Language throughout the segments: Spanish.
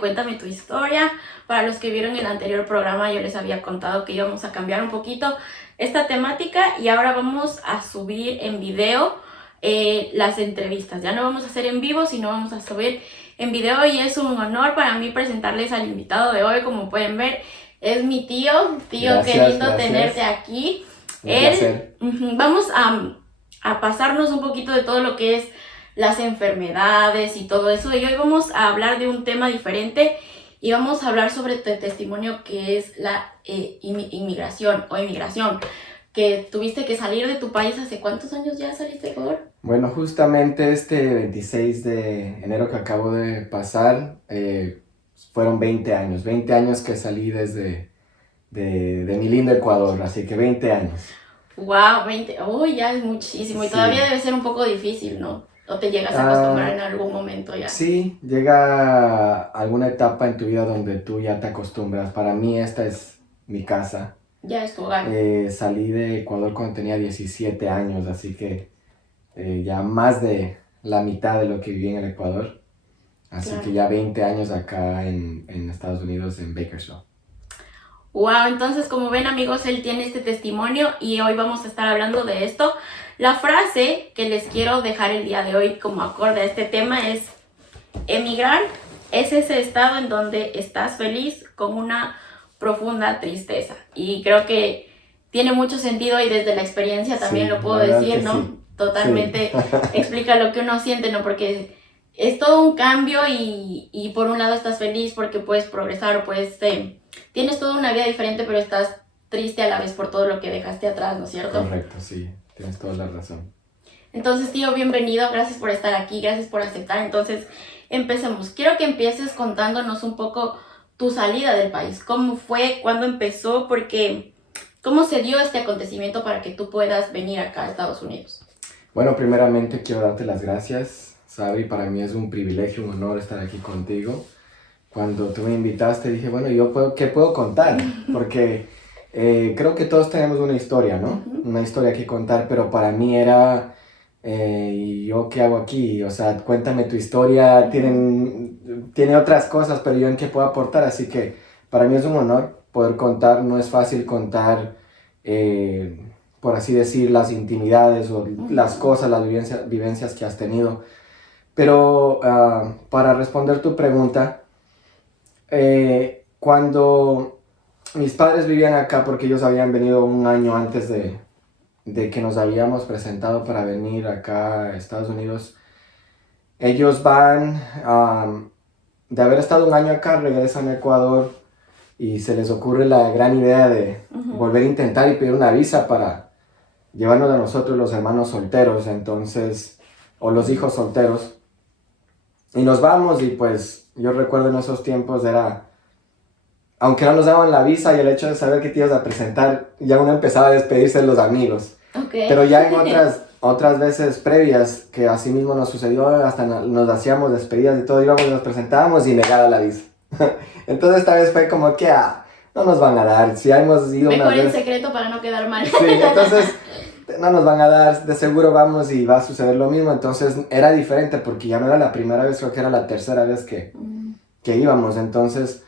Cuéntame tu historia. Para los que vieron el anterior programa, yo les había contado que íbamos a cambiar un poquito esta temática y ahora vamos a subir en video las entrevistas. Ya no vamos a hacer en vivo, sino vamos a subir en video y es un honor para mí presentarles al invitado de hoy. Como pueden ver, es mi tío. Tío, qué lindo tenerte aquí. Vamos a pasarnos un poquito de todo lo que es las enfermedades y todo eso, y hoy vamos a hablar de un tema diferente y vamos a hablar sobre tu testimonio, que es la inmigración, que tuviste que salir de tu país. ¿Hace cuántos años ya saliste de Ecuador? Bueno, justamente este 26 de enero que acabo de pasar, fueron 20 años que salí desde de mi lindo Ecuador, así que 20 años. Wow, 20, uy, ya es muchísimo, y Sí. todavía debe ser un poco difícil, ¿no? ¿O te llegas a acostumbrar en algún momento ya? Sí, llega alguna etapa en tu vida donde tú ya te acostumbras. Para mí esta es mi casa. Ya es tu hogar. Salí de Ecuador cuando tenía 17 años, así que ya más de la mitad de lo que viví en el Ecuador. Así Claro. que ya 20 años acá en Estados Unidos, en Bakersfield. Wow, entonces como ven, amigos, él tiene este testimonio y hoy vamos a estar hablando de esto. La frase que les quiero dejar el día de hoy como acorde a este tema es: emigrar es ese estado en donde estás feliz con una profunda tristeza. Y creo que tiene mucho sentido y desde la experiencia también Sí, lo puedo la verdad decir, que ¿no? sí. Totalmente Sí. explica lo que uno siente, ¿no? Porque es todo un cambio y por un lado estás feliz porque puedes progresar o puedes... tienes toda una vida diferente, pero estás triste a la vez por todo lo que dejaste atrás, ¿no es cierto? Correcto, sí, tienes toda la razón. Entonces, tío, bienvenido, gracias por estar aquí, gracias por aceptar. Entonces, empecemos. Quiero que empieces contándonos un poco tu salida del país. ¿Cómo fue? ¿Cuándo empezó? Porque, ¿cómo se dio este acontecimiento para que tú puedas venir acá a Estados Unidos? Bueno, primeramente quiero darte las gracias, Sabri. Para mí es un privilegio, un honor estar aquí contigo. Cuando tú me invitaste dije, bueno, ¿qué puedo contar? Porque creo que todos tenemos una historia, ¿no? Una historia que contar, pero para mí era, ¿y yo qué hago aquí? O sea, cuéntame tu historia, tiene otras cosas, pero yo en qué puedo aportar. Así que para mí es un honor poder contar. No es fácil contar, por así decir, las intimidades o las cosas, las vivencias que has tenido. Pero para responder tu pregunta, cuando mis padres vivían acá, porque ellos habían venido un año antes de que nos habíamos presentado para venir acá a Estados Unidos, ellos van, de haber estado un año acá, regresan a Ecuador y se les ocurre la gran idea de volver a intentar y pedir una visa para llevarnos a nosotros los hermanos solteros, entonces, o los hijos solteros. Y nos vamos y pues yo recuerdo en esos tiempos era, aunque no nos daban la visa y el hecho de saber que te ibas a presentar, ya uno empezaba a despedirse de los amigos. Okay. Pero ya en otras veces previas, que así mismo nos sucedió, hasta nos hacíamos despedidas y todo, íbamos y nos presentábamos y negada la visa. Entonces esta vez fue como que no nos van a dar, si hemos ido mejor una vez... en secreto para no quedar mal. Sí, entonces... no nos van a dar, de seguro vamos y va a suceder lo mismo. Entonces era diferente porque ya no era la primera vez, creo que era la tercera vez que íbamos. Entonces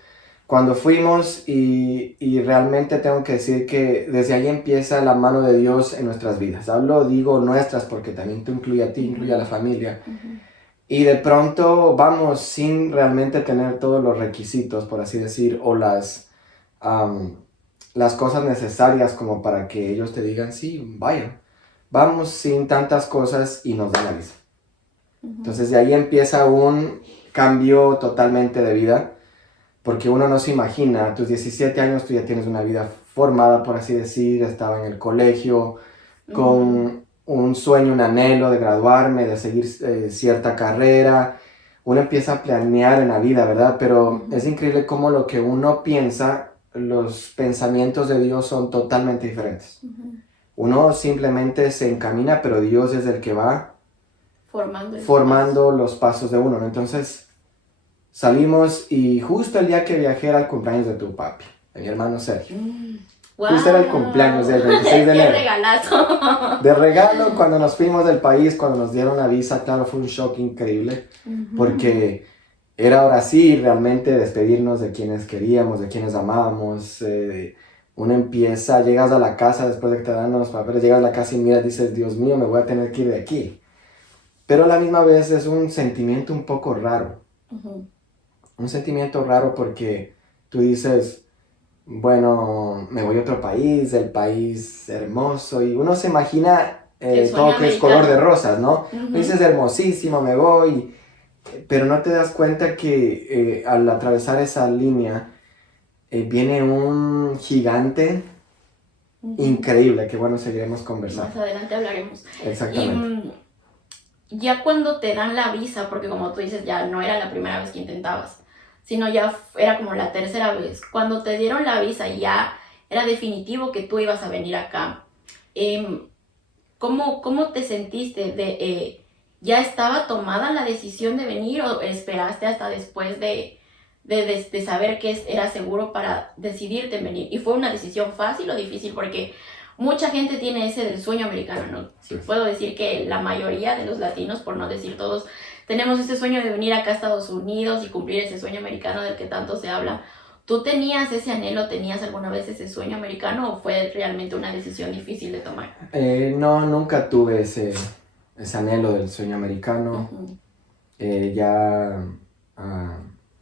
cuando fuimos y realmente tengo que decir que desde ahí empieza la mano de Dios en nuestras vidas. Digo nuestras porque también te incluye a ti, incluye a la familia. Y de pronto vamos sin realmente tener todos los requisitos, por así decir, o las cosas necesarias como para que ellos te digan, sí, vayan. Vamos sin tantas cosas y nos dan la visa. Entonces de ahí empieza un cambio totalmente de vida, porque uno no se imagina, a tus 17 años tú ya tienes una vida formada, por así decir, estaba en el colegio, con un sueño, un anhelo de graduarme, de seguir cierta carrera. Uno empieza a planear en la vida, ¿verdad? Pero es increíble cómo lo que uno piensa, los pensamientos de Dios son totalmente diferentes. Uno simplemente se encamina, pero Dios es el que va formando los pasos de uno, ¿no? Entonces salimos y justo el día que viajé era el cumpleaños de tu papi, de mi hermano Sergio. Wow. Justo era el cumpleaños del 26 de enero. ¡Qué regalazo! De regalo, cuando nos fuimos del país, cuando nos dieron la visa, claro, fue un shock increíble, porque era ahora sí realmente despedirnos de quienes queríamos, de quienes amábamos. Uno empieza, llegas a la casa después de que te dan los papeles, llegas a la casa y miras, dices, Dios mío, me voy a tener que ir de aquí. Pero a la misma vez es un sentimiento un poco raro. Ujú. Un sentimiento raro porque tú dices, bueno, me voy a otro país, el país hermoso, y uno se imagina El sueño todo que es color de americano. rosas, ¿no? Ujú. Dices, hermosísimo, me voy, pero no te das cuenta que al atravesar esa línea viene un gigante Ujú. increíble, que bueno, seguiremos Más conversando. adelante hablaremos. Y Exactamente. ya cuando te dan la visa, porque como tú dices, ya no era la primera vez que intentabas, sino ya era como la tercera vez. Cuando te dieron la visa ya era definitivo que tú ibas a venir acá. Em, ¿Cómo te sentiste? ¿Ya estaba tomada la decisión de venir o esperaste hasta después de saber que era seguro para decidirte en venir? ¿Y fue una decisión fácil o difícil? Porque mucha gente tiene ese del sueño americano, ¿no? Sí. Puedo decir que la mayoría de los latinos, por no decir todos, tenemos ese sueño de venir acá a Estados Unidos y cumplir ese sueño americano del que tanto se habla. ¿Tú tenías ese anhelo, tenías alguna vez ese sueño americano o fue realmente una decisión difícil de tomar? No, nunca tuve ese anhelo del sueño americano. Ujú. Ya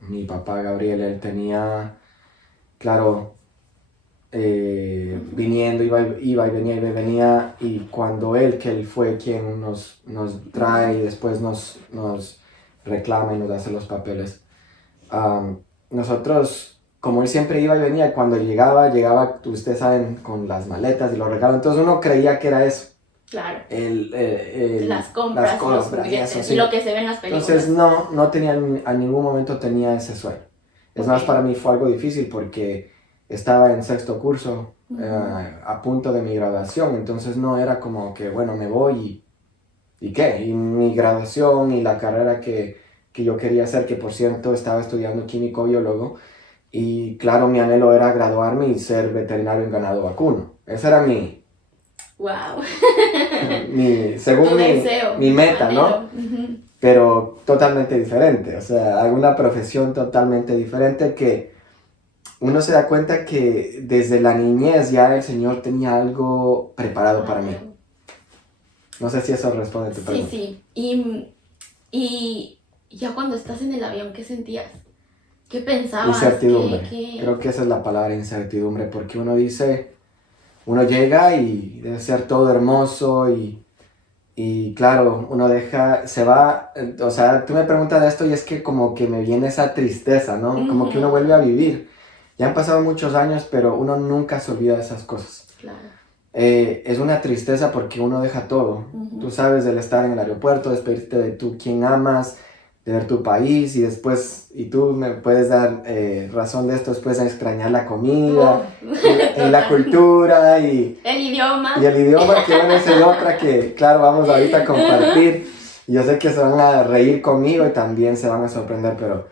mi papá Gabriel, él tenía, claro, viniendo, iba y venía, y cuando que él fue quien nos trae y después nos reclama y nos hace los papeles. Nosotros, como él siempre iba y venía, cuando llegaba, ustedes saben, con las maletas y los regalos, entonces uno creía que era eso. Claro. Las Las compras, los y juguetes, eso, y sí. lo que se ve en las películas. Entonces no tenía, a ningún momento tenía ese sueño. Es más, Ok. para mí fue algo difícil porque estaba en sexto curso, Ujú. a punto de mi graduación, entonces no era como que, bueno, me voy y ¿qué? Y mi graduación y la carrera que yo quería hacer, que por cierto estaba estudiando químico biólogo, y claro, mi anhelo era graduarme y ser veterinario en ganado vacuno. Ese era Wow. según Tu deseo, mi meta, anhelo. ¿no? Ujú. Pero totalmente diferente, o sea, alguna profesión totalmente diferente que uno se da cuenta que desde la niñez ya el Señor tenía algo preparado para mí. No sé si eso responde a tu Sí, pregunta. sí. Y ya cuando estás en el avión, ¿qué sentías? ¿Qué pensabas? Incertidumbre. ¿Qué? Creo que esa es la palabra, incertidumbre, porque uno dice, uno llega y debe ser todo hermoso y claro, uno se va, o sea, tú me preguntas de esto y es que como que me viene esa tristeza, ¿no? Como que uno vuelve a vivir. Ya han pasado muchos años, pero uno nunca se olvida de esas cosas. Claro. Es una tristeza porque uno deja todo. Ujú. Tú sabes, del estar en el aeropuerto, despedirte de tú quien amas, de ver tu país y después, y tú me puedes dar razón de esto, después a extrañar la comida, y la cultura y El idioma. el idioma, que bueno, esa es otra que, claro, vamos ahorita a compartir. Yo sé que se van a reír conmigo y también se van a sorprender, pero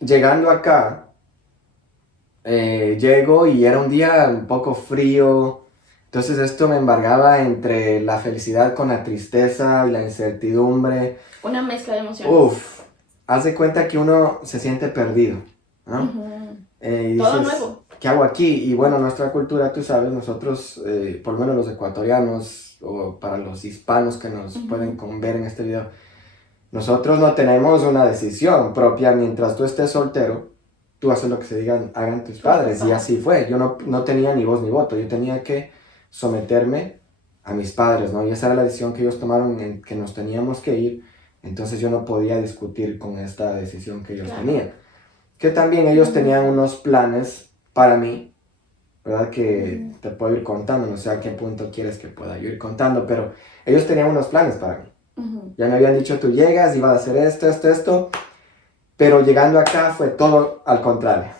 llegando acá, llego y era un día un poco frío, entonces esto me embargaba entre la felicidad con la tristeza y la incertidumbre. Una mezcla de emociones. Uf, haz de cuenta que uno se siente perdido, ¿no? Ujú. Y Todo dices, nuevo. ¿qué hago aquí? Y bueno, nuestra cultura, tú sabes, nosotros, por lo menos los ecuatorianos, o para los hispanos que nos Ujú. pueden ver en este video, nosotros no tenemos una decisión propia. Mientras tú estés soltero, tú haces lo que se hagan tus padres. Y así fue. Yo no tenía ni voz ni voto. Yo tenía que someterme a mis padres, ¿no? Y esa era la decisión que ellos tomaron, en que nos teníamos que ir. Entonces yo no podía discutir con esta decisión que ellos Claro. tenían. Que también ellos tenían unos planes para mí, ¿verdad? Que te puedo ir contando. No sé a qué punto quieres que pueda yo ir contando, pero ellos tenían unos planes para mí. Ujú. Ya me habían dicho, tú llegas y vas a hacer esto, pero llegando acá fue todo al contrario.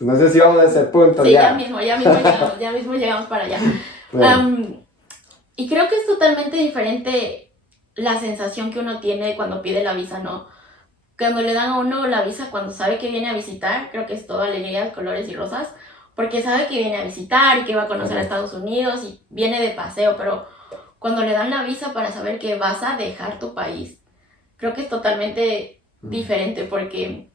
No sé si vamos a ese punto. Sí, ya mismo llegamos, ya mismo llegamos para allá. Bueno, Y creo que es totalmente diferente la sensación que uno tiene cuando pide la visa, ¿no? Cuando le dan a uno la visa, cuando sabe que viene a visitar, creo que es toda alegría, colores y rosas, porque sabe que viene a visitar y que va a conocer a Estados Unidos y viene de paseo, pero cuando le dan la visa para saber que vas a dejar tu país, creo que es totalmente diferente porque,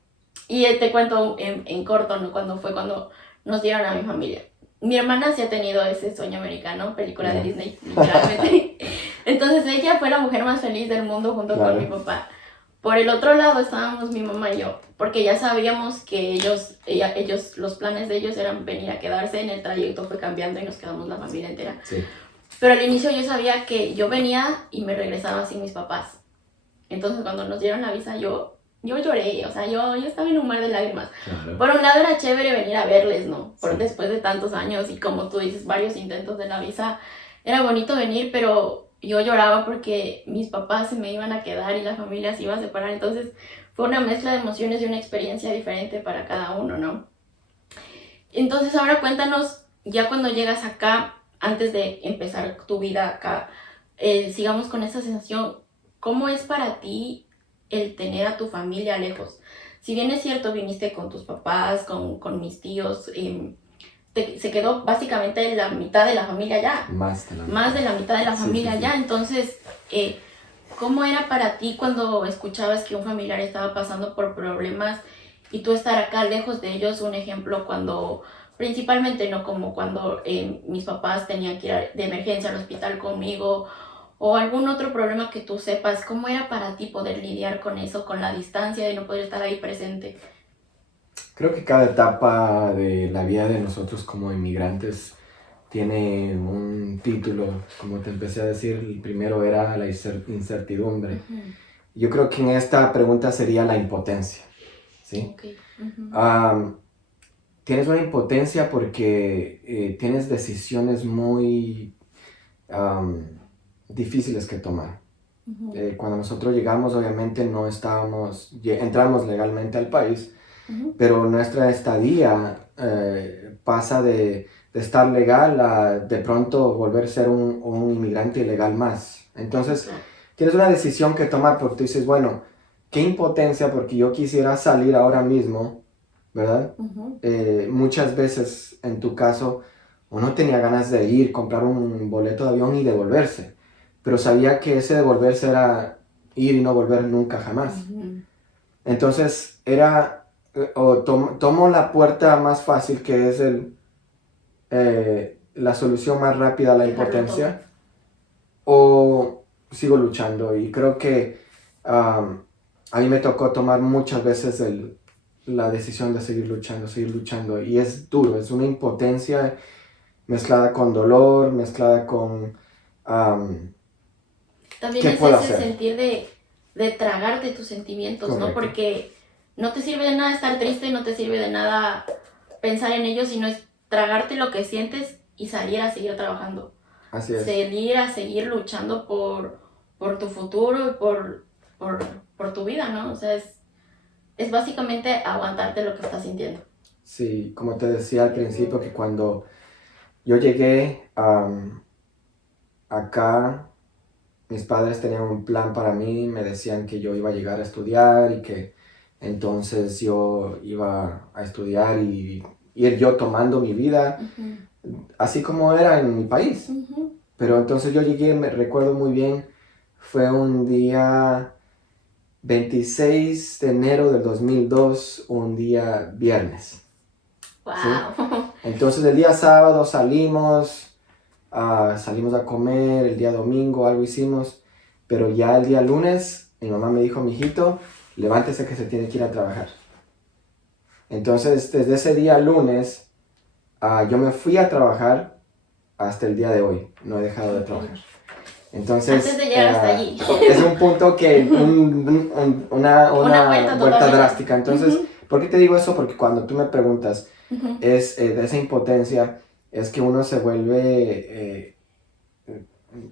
y te cuento en corto, ¿no? Cuando nos dieron a mi familia. Mi hermana sí ha tenido ese sueño americano, película de Disney, literalmente. Entonces ella fue la mujer más feliz del mundo junto con mi papá. Por el otro lado estábamos mi mamá y yo, porque ya sabíamos que ellos, los planes de ellos eran venir a quedarse, en el trayecto fue cambiando y nos quedamos la familia entera. Sí. Pero al inicio yo sabía que yo venía y me regresaba sin mis papás. Entonces cuando nos dieron la visa yo lloré, o sea, yo estaba en un mar de lágrimas. Claro. Por un lado era chévere venir a verles, ¿no? Después de tantos años y como tú dices, varios intentos de la visa, era bonito venir, pero yo lloraba porque mis papás se me iban a quedar y la familia se iba a separar. Entonces fue una mezcla de emociones y una experiencia diferente para cada uno, ¿no? Entonces ahora cuéntanos, ya cuando llegas acá, antes de empezar tu vida acá, sigamos con esa sensación, ¿cómo es para ti el tener a tu familia lejos? Si bien es cierto, viniste con tus papás, con mis tíos, se quedó básicamente la mitad de la familia allá. Más de la mitad de la familia allá. Entonces, ¿cómo era para ti cuando escuchabas que un familiar estaba pasando por problemas y tú estar acá lejos de ellos? Un ejemplo, principalmente no como cuando mis papás tenían que ir de emergencia al hospital conmigo, o algún otro problema que tú sepas, ¿cómo era para ti poder lidiar con eso, con la distancia de no poder estar ahí presente? Creo que cada etapa de la vida de nosotros como inmigrantes tiene un título, como te empecé a decir, el primero era la incertidumbre. Uh-huh. Yo creo que en esta pregunta sería la impotencia, ¿sí? Okay. Uh-huh. Tienes una impotencia porque tienes decisiones muy difíciles que tomar. Uh-huh. Cuando nosotros llegamos, obviamente entramos legalmente al país, uh-huh, pero nuestra estadía pasa de estar legal a de pronto volver a ser un inmigrante ilegal más. Entonces, uh-huh, tienes una decisión que tomar porque tú dices, bueno, qué impotencia porque yo quisiera salir ahora mismo, ¿verdad? Uh-huh. Muchas veces, en tu caso, uno tenía ganas de ir, comprar un boleto de avión y devolverse, pero sabía que ese devolverse era ir y no volver nunca jamás. Uh-huh. Entonces, era, tomo la puerta más fácil, que es la solución más rápida a la impotencia, o sigo luchando. Y creo que a mí me tocó tomar muchas veces la decisión de seguir luchando, y es duro, es una impotencia mezclada con dolor, mezclada con también es ese sentir de tragarte tus sentimientos. Correcto. ¿No? Porque no te sirve de nada estar triste, no te sirve de nada pensar en ello, sino es tragarte lo que sientes y salir a seguir trabajando. Así es. Salir a seguir luchando por tu futuro y por tu vida, ¿no? O sea, es básicamente aguantarte lo que estás sintiendo. Sí, como te decía al principio, que cuando yo llegué acá, mis padres tenían un plan para mí, me decían que yo iba a llegar a estudiar y que entonces yo iba a estudiar y ir yo tomando mi vida, uh-huh, así como era en mi país. Uh-huh. Pero entonces yo llegué, me recuerdo muy bien, fue un día 26 de enero del 2002, un día viernes. Wow. ¿Sí? Entonces el día sábado salimos a comer, el día domingo algo hicimos, pero ya el día lunes mi mamá me dijo, mijito, levántese que se tiene que ir a trabajar. Entonces desde ese día lunes yo me fui a trabajar hasta el día de hoy, no he dejado de trabajar. Entonces, antes de llegar hasta allí. Es un punto que una vuelta drástica. Entonces, uh-huh, ¿por qué te digo eso? Porque cuando tú me preguntas, uh-huh, es de esa impotencia, es que uno se vuelve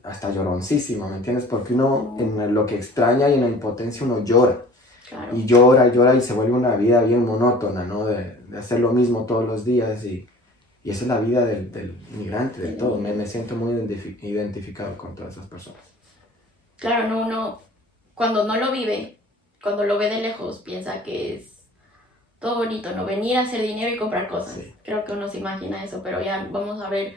hasta lloroncísimo, ¿me entiendes? Porque uno, en lo que extraña y en la impotencia, uno llora. Claro. Y llora y se vuelve una vida bien monótona, ¿no? De hacer lo mismo todos los días y esa es la vida del inmigrante, de todo. Me siento muy identificado con todas esas personas. Claro, uno cuando no lo vive, cuando lo ve de lejos, piensa que es todo bonito, ¿no? Venir a hacer dinero y comprar cosas. Sí. Creo que uno se imagina eso, pero ya vamos a ver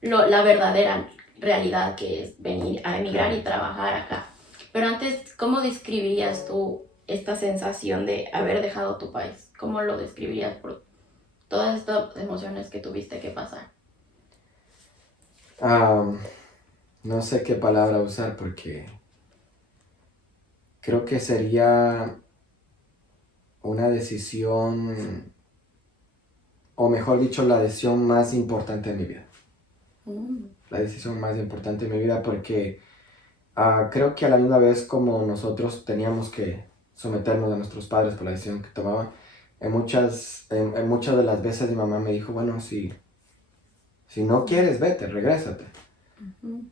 la verdadera realidad que es venir a emigrar y trabajar acá. Pero antes, ¿cómo describirías tú esta sensación de haber dejado tu país? ¿Cómo lo describirías por todas estas emociones que tuviste que pasar? No sé qué palabra usar porque creo que sería una decisión, o mejor dicho, la decisión más importante de mi vida. La decisión más importante de mi vida porque creo que a la misma vez como nosotros teníamos que someternos a nuestros padres por la decisión que tomaban, en muchas de las veces mi mamá me dijo, bueno, si no quieres, vete, regrésate.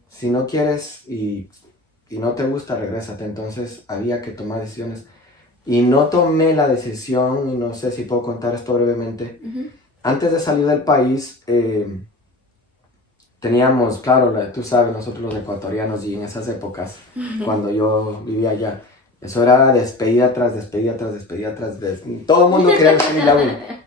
Si no quieres y no te gusta, regrésate. Entonces había que tomar decisiones. Y no tomé la decisión, y no sé si puedo contar esto brevemente. Antes de salir del país, teníamos, claro, tú sabes, nosotros los ecuatorianos y en esas épocas, cuando yo vivía allá, eso era despedida tras despedida tras despedida tras despedida. Todo el mundo quería despedir a uno.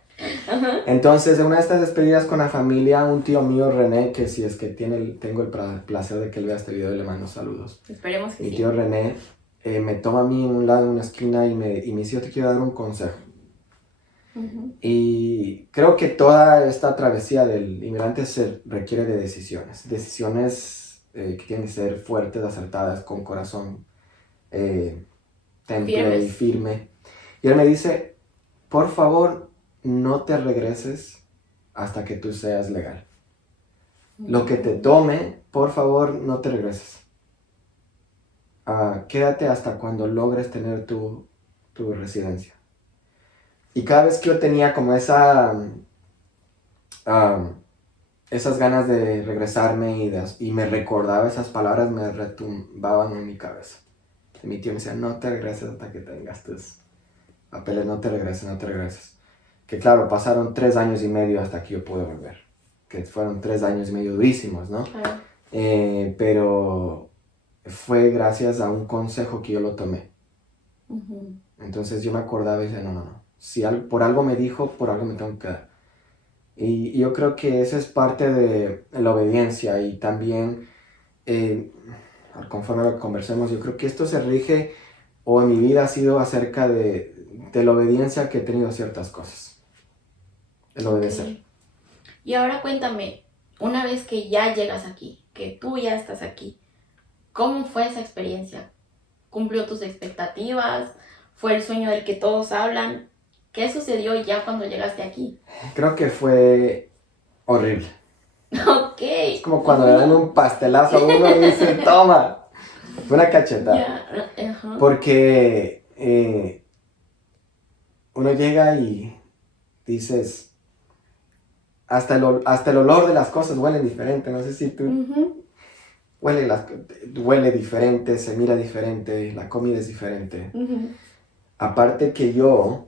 Entonces, en una de estas despedidas con la familia, un tío mío, René, que si es que tengo el placer de que él vea este video, le mando saludos. Esperemos que sí. Mi tío René me toma a mí en un lado, en una esquina, y me dice, yo te quiero dar un consejo. Y creo que toda esta travesía del inmigrante se requiere de decisiones que tienen que ser fuertes, acertadas, con corazón temple y firme. Y él me dice, por favor, no te regreses hasta que tú seas legal. Lo que te tome, por favor, no te regreses. Quédate hasta cuando logres tener tu residencia. Y cada vez que yo tenía como esas ganas de regresarme y me recordaba esas palabras, me retumbaban en mi cabeza. Y mi tío me decía, no te regreses hasta que tengas tus papeles, no te regreses. Que claro, pasaron 3 años y medio hasta que yo pude volver. Que fueron 3 años y medio durísimos, ¿no? Claro. Pero fue gracias a un consejo que yo lo tomé. Entonces yo me acordaba y decía, no. Si por algo me dijo, por algo me tengo que dar. Y yo creo que eso es parte de la obediencia. Y también, conforme lo conversemos, yo creo que esto se rige, o en mi vida ha sido acerca de la obediencia que he tenido a ciertas cosas. El obedecer. Okay. Y ahora cuéntame, una vez que ya llegas aquí, que tú ya estás aquí, ¿cómo fue esa experiencia? ¿Cumplió tus expectativas? ¿Fue el sueño del que todos hablan? ¿Qué sucedió ya cuando llegaste aquí? Creo que fue horrible. Ok. Es como cuando le dan un pastelazo a uno y dicen, toma. Fue una cachetada. Porque uno llega y dices, hasta el olor de las cosas huele diferente. No sé si tú... Huele diferente, se mira diferente, la comida es diferente. Aparte que yo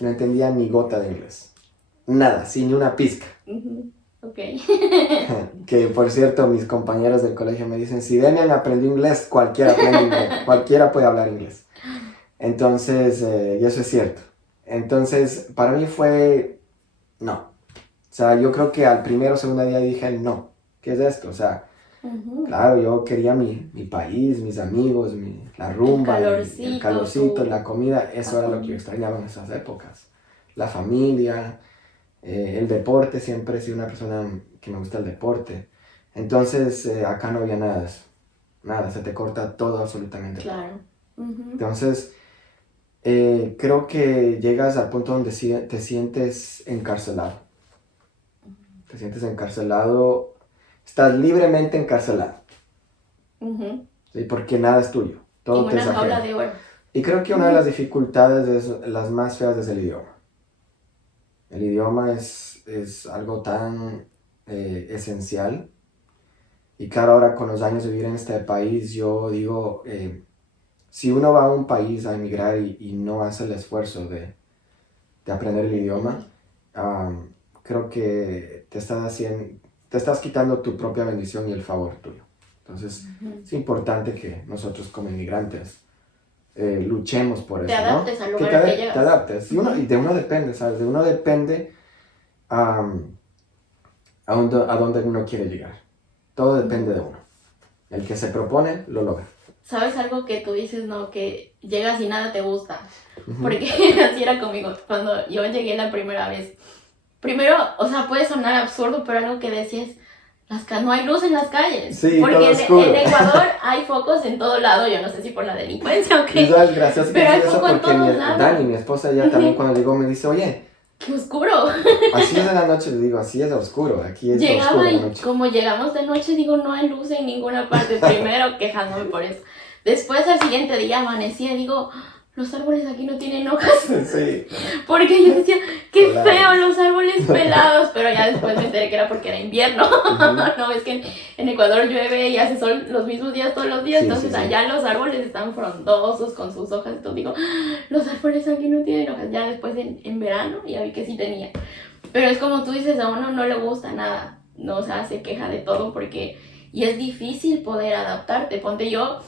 no entendía ni gota de inglés. Nada, sin ni una pizca. Ok. Que por cierto, mis compañeros del colegio me dicen, si Demian aprendió inglés, cualquiera aprende inglés, cualquiera puede hablar inglés. Entonces, y eso es cierto. Entonces, para mí fue, no. O sea, yo creo que al primero o segundo día dije, no, ¿qué es esto? O sea, claro, yo quería mi país, mis amigos, la rumba, el calorcito, la comida. Eso era lo que yo extrañaba en esas épocas. La familia, el deporte. Siempre he sido una persona que me gusta el deporte. Entonces, acá no había nada de eso. Nada, se te corta todo absolutamente. Claro. Entonces, creo que llegas al punto donde te sientes encarcelado. Te sientes encarcelado. Estás libremente encarcelado. ¿Sí? Porque nada es tuyo. Todo te es ajeno. Jaula de oro. Y creo que una de las dificultades, las más feas, es el idioma. El idioma es algo tan esencial. Y claro, ahora con los años de vivir en este país, yo digo, si uno va a un país a emigrar y no hace el esfuerzo de aprender el idioma, creo que te estás quitando tu propia bendición y el favor tuyo. Entonces, es importante que nosotros como inmigrantes luchemos por eso, te adaptes, ¿no? Al lugar que llegas. Te adaptes. Y de uno depende, ¿sabes? De uno depende a dónde uno quiere llegar. Todo depende de uno. El que se propone, lo logra. ¿sabes algo que tú dices, no? Que llegas y nada te gusta. Ujú. Porque así era conmigo. Cuando yo llegué la primera vez. Primero, o sea, puede sonar absurdo, pero algo que decías, no hay luz en las calles. Sí, porque todo oscuro. en Ecuador hay focos en todo lado. Yo no sé si por la delincuencia o Y qué. sabes, gracioso que Pero hay dices eso foco en porque todos lados. Dani, mi esposa, ella también cuando llegó me dice, oye, ¡Qué oscuro! así es de la noche, le digo, así es oscuro, aquí es oscuro Llegaba de y noche. como llegamos de noche, digo, no hay luz en ninguna parte. Primero quejándome por eso. Después al siguiente día amanecía, digo, los árboles aquí no tienen hojas. Sí. Porque yo decía, qué Claro. feo los árboles pelados. Pero ya después me enteré que era porque era invierno. No, es que en Ecuador llueve y hace sol los mismos días todos los días. Sí, Entonces sí, sí. allá los árboles están frondosos con sus hojas. Entonces digo, los árboles aquí no tienen hojas. Ya después en verano ya vi que sí tenía. Pero es como tú dices, a uno no le gusta nada. No, o sea, se queja de todo porque... Y es difícil poder adaptarte. Ponte yo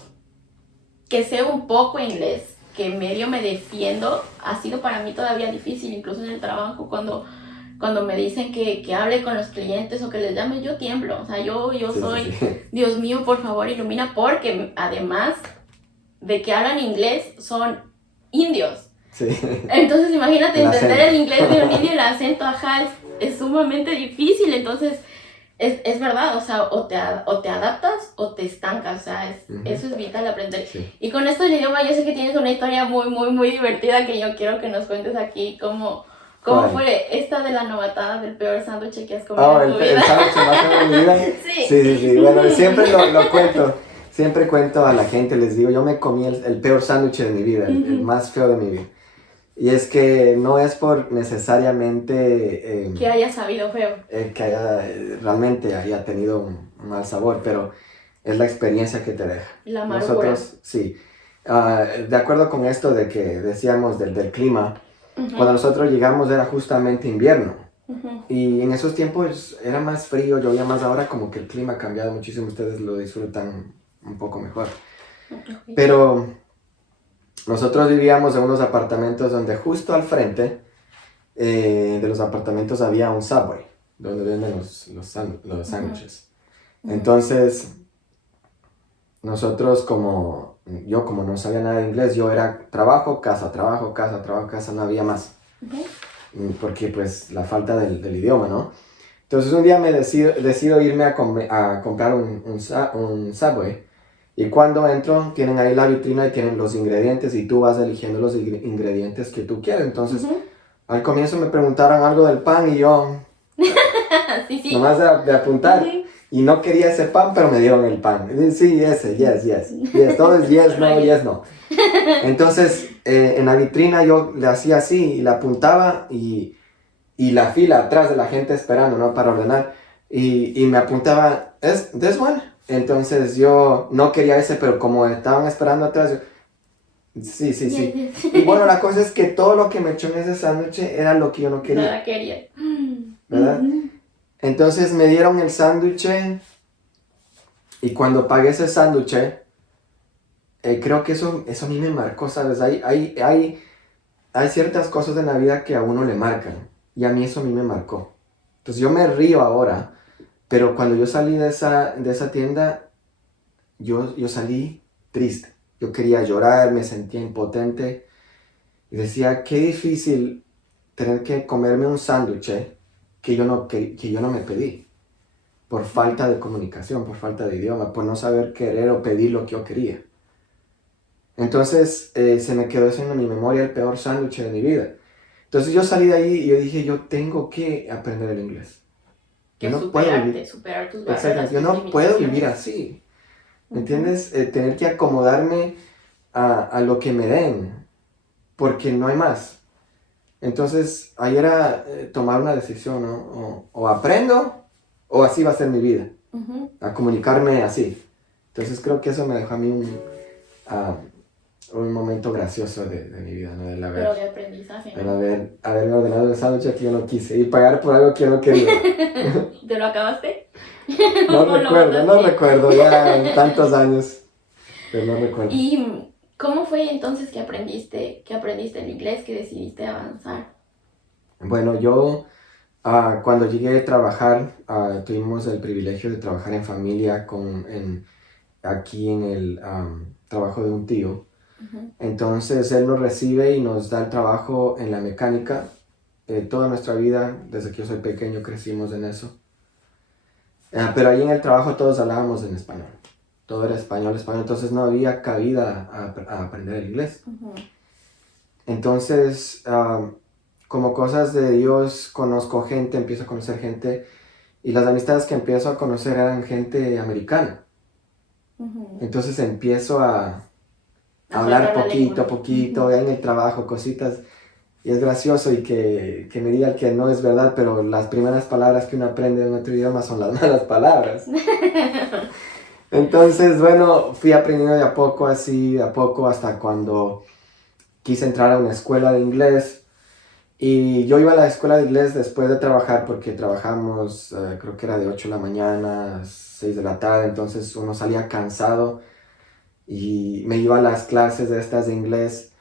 que sé un poco inglés, que medio me defiendo, ha sido para mí todavía difícil, incluso en el trabajo, cuando me dicen que hable con los clientes o que les llame, yo tiemblo. O sea, yo Sí, soy, sí, sí. Dios mío, por favor, ilumina, porque además de que hablan inglés, son indios. Sí. Entonces, imagínate El entender acento. el inglés de un indio, el acento, ajá, es sumamente difícil. Entonces, es verdad, o sea, o te adaptas o te estancas, o sea, eso es vital aprender. Sí. Y con esto del idioma, yo sé que tienes una historia muy, muy, muy divertida que yo quiero que nos cuentes aquí, cómo ¿Cuál? fue esta de la novatada del peor sándwich que has comido en tu El vida. sándwich más feo de mi vida. Sí. Sí. Bueno, siempre lo cuento. Siempre cuento a la gente, les digo, yo me comí el peor sándwich de mi vida, el más feo de mi vida. Y es que no es por necesariamente Que haya sabido feo. que realmente haya tenido un mal sabor, pero es la experiencia que te deja. La amargura. Nosotros, sí. De acuerdo con esto de que decíamos del clima, Uh-huh. cuando nosotros llegamos era justamente invierno. Uh-huh. Y en esos tiempos era más frío, llovía más. Ahora como que el clima ha cambiado muchísimo, ustedes lo disfrutan un poco mejor. Okay. Pero nosotros vivíamos en unos apartamentos donde justo al frente de los apartamentos había un Subway, donde venden los sándwiches. Uh-huh. Entonces, nosotros yo como no sabía nada de inglés, yo era trabajo, casa, no había más. Uh-huh. Porque pues la falta del idioma, ¿no? Entonces un día me decido irme a comprar un Subway. Y cuando entro, tienen ahí la vitrina y tienen los ingredientes y tú vas eligiendo los ingredientes que tú quieres. Entonces, uh-huh, al comienzo me preguntaron algo del pan y yo, sí. Nomás de apuntar. Uh-huh. Y no quería ese pan, pero me dieron el pan. Y sí, ese, yes. Todo es yes, no. Entonces, en la vitrina yo le hacía así y la apuntaba y la fila atrás de la gente esperando, ¿no? Para ordenar. Y me apuntaba, ¿es this one? Entonces yo no quería ese, pero como estaban esperando atrás, yo, sí. Y bueno, la cosa es que todo lo que me echó en ese sándwich era lo que yo no quería. Nada quería. ¿Verdad? Uh-huh. Entonces me dieron el sándwich y cuando pagué ese sándwich, creo que eso a mí me marcó, ¿sabes? Hay ciertas cosas en la vida que a uno le marcan y a mí eso a mí me marcó. Entonces yo me río ahora. Pero cuando yo salí de esa tienda, yo salí triste. Yo quería llorar, me sentía impotente. Y decía, qué difícil tener que comerme un sándwich que yo no me pedí. Por falta de comunicación, por falta de idioma, por no saber querer o pedir lo que yo quería. Entonces se me quedó eso en mi memoria, el peor sándwich de mi vida. Entonces yo salí de ahí y yo dije, yo tengo que aprender el inglés. Que no superar tus barreras. Exacto, yo no puedo vivir así, ¿me entiendes? Tener que acomodarme a lo que me den, porque no hay más. Entonces, ahí era tomar una decisión, ¿no? O aprendo, o así va a ser mi vida, uh-huh, a comunicarme así. Entonces, creo que eso me dejó a mí un momento gracioso de mi vida, ¿no? Pero de aprendizaje, ¿no? Haberme ordenado el sándwich que yo no quise y pagar por algo que yo no quería. ¿Te lo acabaste? No recuerdo, ya tantos años, pero no recuerdo. ¿Y cómo fue entonces que aprendiste el inglés, que decidiste avanzar? Bueno, yo cuando llegué a trabajar, tuvimos el privilegio de trabajar en familia aquí en el trabajo de un tío. Ujú. Entonces él nos recibe y nos da el trabajo en la mecánica. Toda nuestra vida, desde que yo soy pequeño, crecimos en eso. Pero ahí en el trabajo todos hablábamos en español. Todo era español, español. Entonces no había cabida a aprender el inglés. Ujú. Entonces, como cosas de Dios, conozco gente, empiezo a conocer gente. Y las amistades que empiezo a conocer eran gente americana. Ujú. Entonces empiezo a A hablar soltar la poquito a lengua. poquito, Ujú. ya en el trabajo, cositas. Y es gracioso y que me digan que no es verdad, pero las primeras palabras que uno aprende en otro idioma son las malas palabras. Entonces, bueno, fui aprendiendo de a poco, así, de a poco, hasta cuando quise entrar a una escuela de inglés. Y yo iba a la escuela de inglés después de trabajar porque trabajamos, creo que era de 8 de la mañana, 6 de la tarde, entonces uno salía cansado y me iba a las clases de estas de inglés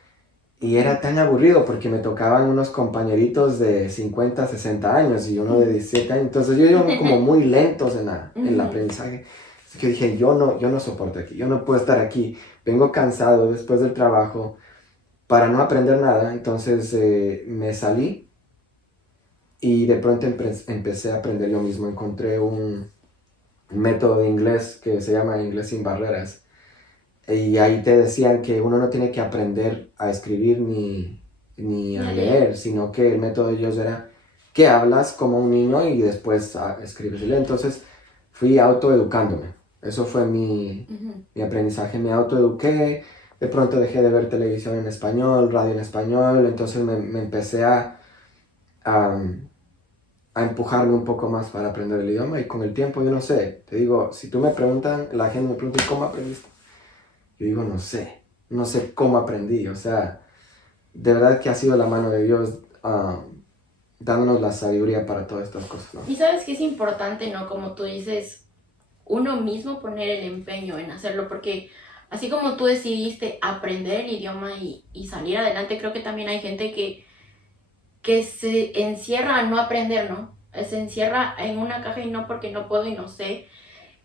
y era tan aburrido porque me tocaban unos compañeritos de 50 60 años y uno de 17 años, entonces yo iba como muy lentos en el Ujú. aprendizaje. Así que dije, yo no soporto aquí, yo no puedo estar aquí, vengo cansado después del trabajo para no aprender nada, entonces me salí y de pronto empecé a aprender yo mismo. Encontré un método de inglés que se llama Inglés sin Barreras. Y ahí te decían que uno no tiene que aprender a escribir ni a Ya leer. leer, sino que el método de ellos era que hablas como un niño y después escribes y lees. Entonces fui autoeducándome. Eso fue Ujú. mi aprendizaje. Me autoeduqué. De pronto dejé de ver televisión en español, radio en español. Entonces me empecé a, a empujarme un poco más para aprender el idioma y con el tiempo yo no sé, te digo, si tú me preguntan, la gente me pregunta, ¿y cómo aprendiste? Yo digo, no sé cómo aprendí, o sea, de verdad que ha sido la mano de Dios dándonos la sabiduría para todas estas cosas, ¿no? Y sabes que es importante, ¿no? Como tú dices, uno mismo poner el empeño en hacerlo, porque así como tú decidiste aprender el idioma y salir adelante, creo que también hay gente que se encierra a no aprender, ¿no? Se encierra en una caja y no porque no puedo y no sé.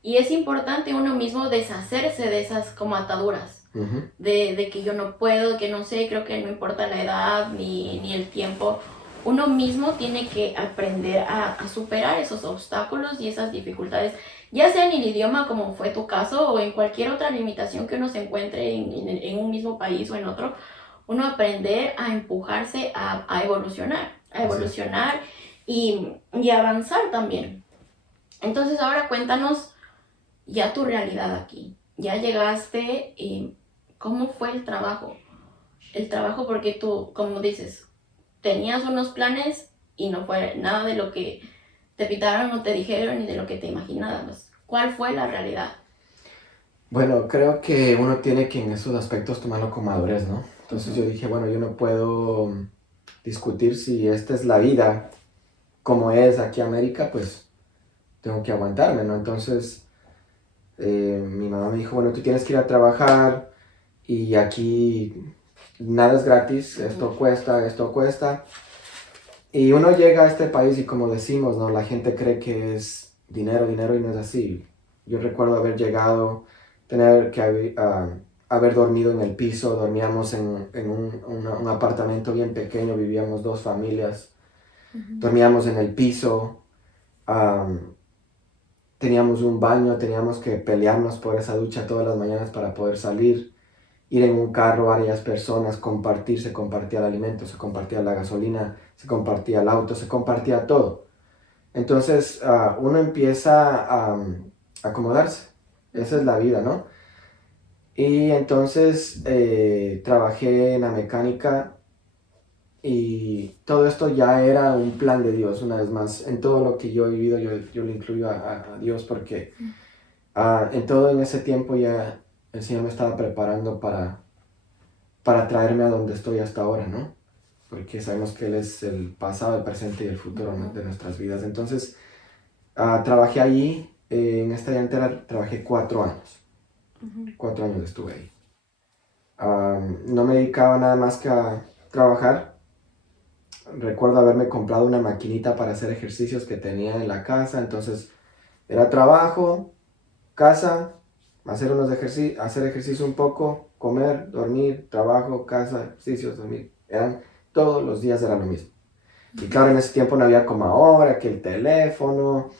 Y es importante uno mismo deshacerse de esas como ataduras, Ujú. de que yo no puedo, que no sé, creo que no importa la edad ni el tiempo. Uno mismo tiene que aprender a superar esos obstáculos y esas dificultades, ya sea en el idioma como fue tu caso o en cualquier otra limitación que uno se encuentre en un mismo país o en otro, uno aprender a empujarse a Así es. evolucionar y avanzar también. Entonces ahora cuéntanos ya tu realidad aquí. Ya llegaste, ¿cómo fue el trabajo? El trabajo porque tú, como dices, tenías unos planes y no fue nada de lo que te pitaron o te dijeron ni de lo que te imaginabas. ¿Cuál fue la realidad? Bueno, creo que uno tiene que en esos aspectos tomarlo con madurez, ¿no? Entonces yo Ujú. dije, bueno, yo no puedo discutir si esta es la vida como es aquí en América, pues tengo que aguantarme, ¿no? Entonces mi mamá me dijo, bueno, tú tienes que ir a trabajar y aquí nada es gratis, Ujú. esto cuesta. Y uno llega a este país y como decimos, ¿no? La gente cree que es dinero, dinero y no es así. Yo recuerdo haber llegado, tener que haber dormido en el piso, dormíamos en un apartamento bien pequeño, vivíamos dos familias, Ujú. dormíamos en el piso, am, teníamos un baño, teníamos que pelearnos por esa ducha todas las mañanas para poder salir, ir en un carro varias personas, compartir, se compartía el alimento, se compartía la gasolina, se compartía el auto, se compartía todo. Entonces uno empieza a acomodarse, esa es Ujú. la vida, ¿no? Y entonces trabajé en la mecánica y todo esto ya era un plan de Dios, una vez más. En todo lo que yo he vivido yo le incluyo a Dios porque en todo en ese tiempo ya el Señor me estaba preparando para traerme a donde estoy hasta ahora, ¿no? Porque sabemos que Él es el pasado, el presente y el futuro, ¿no? Ujú. De nuestras vidas. Entonces, trabajé allí, en esta llantera trabajé 4 años. Ujú. 4 años estuve ahí. No me dedicaba nada más que a trabajar. Recuerdo haberme comprado una maquinita para hacer ejercicios que tenía en la casa. Entonces, era trabajo, casa, hacer ejercicio un poco, comer, dormir, trabajo, casa, ejercicios, dormir. Todos los días era lo mismo. Y claro, en ese tiempo no había como ahora, que el teléfono,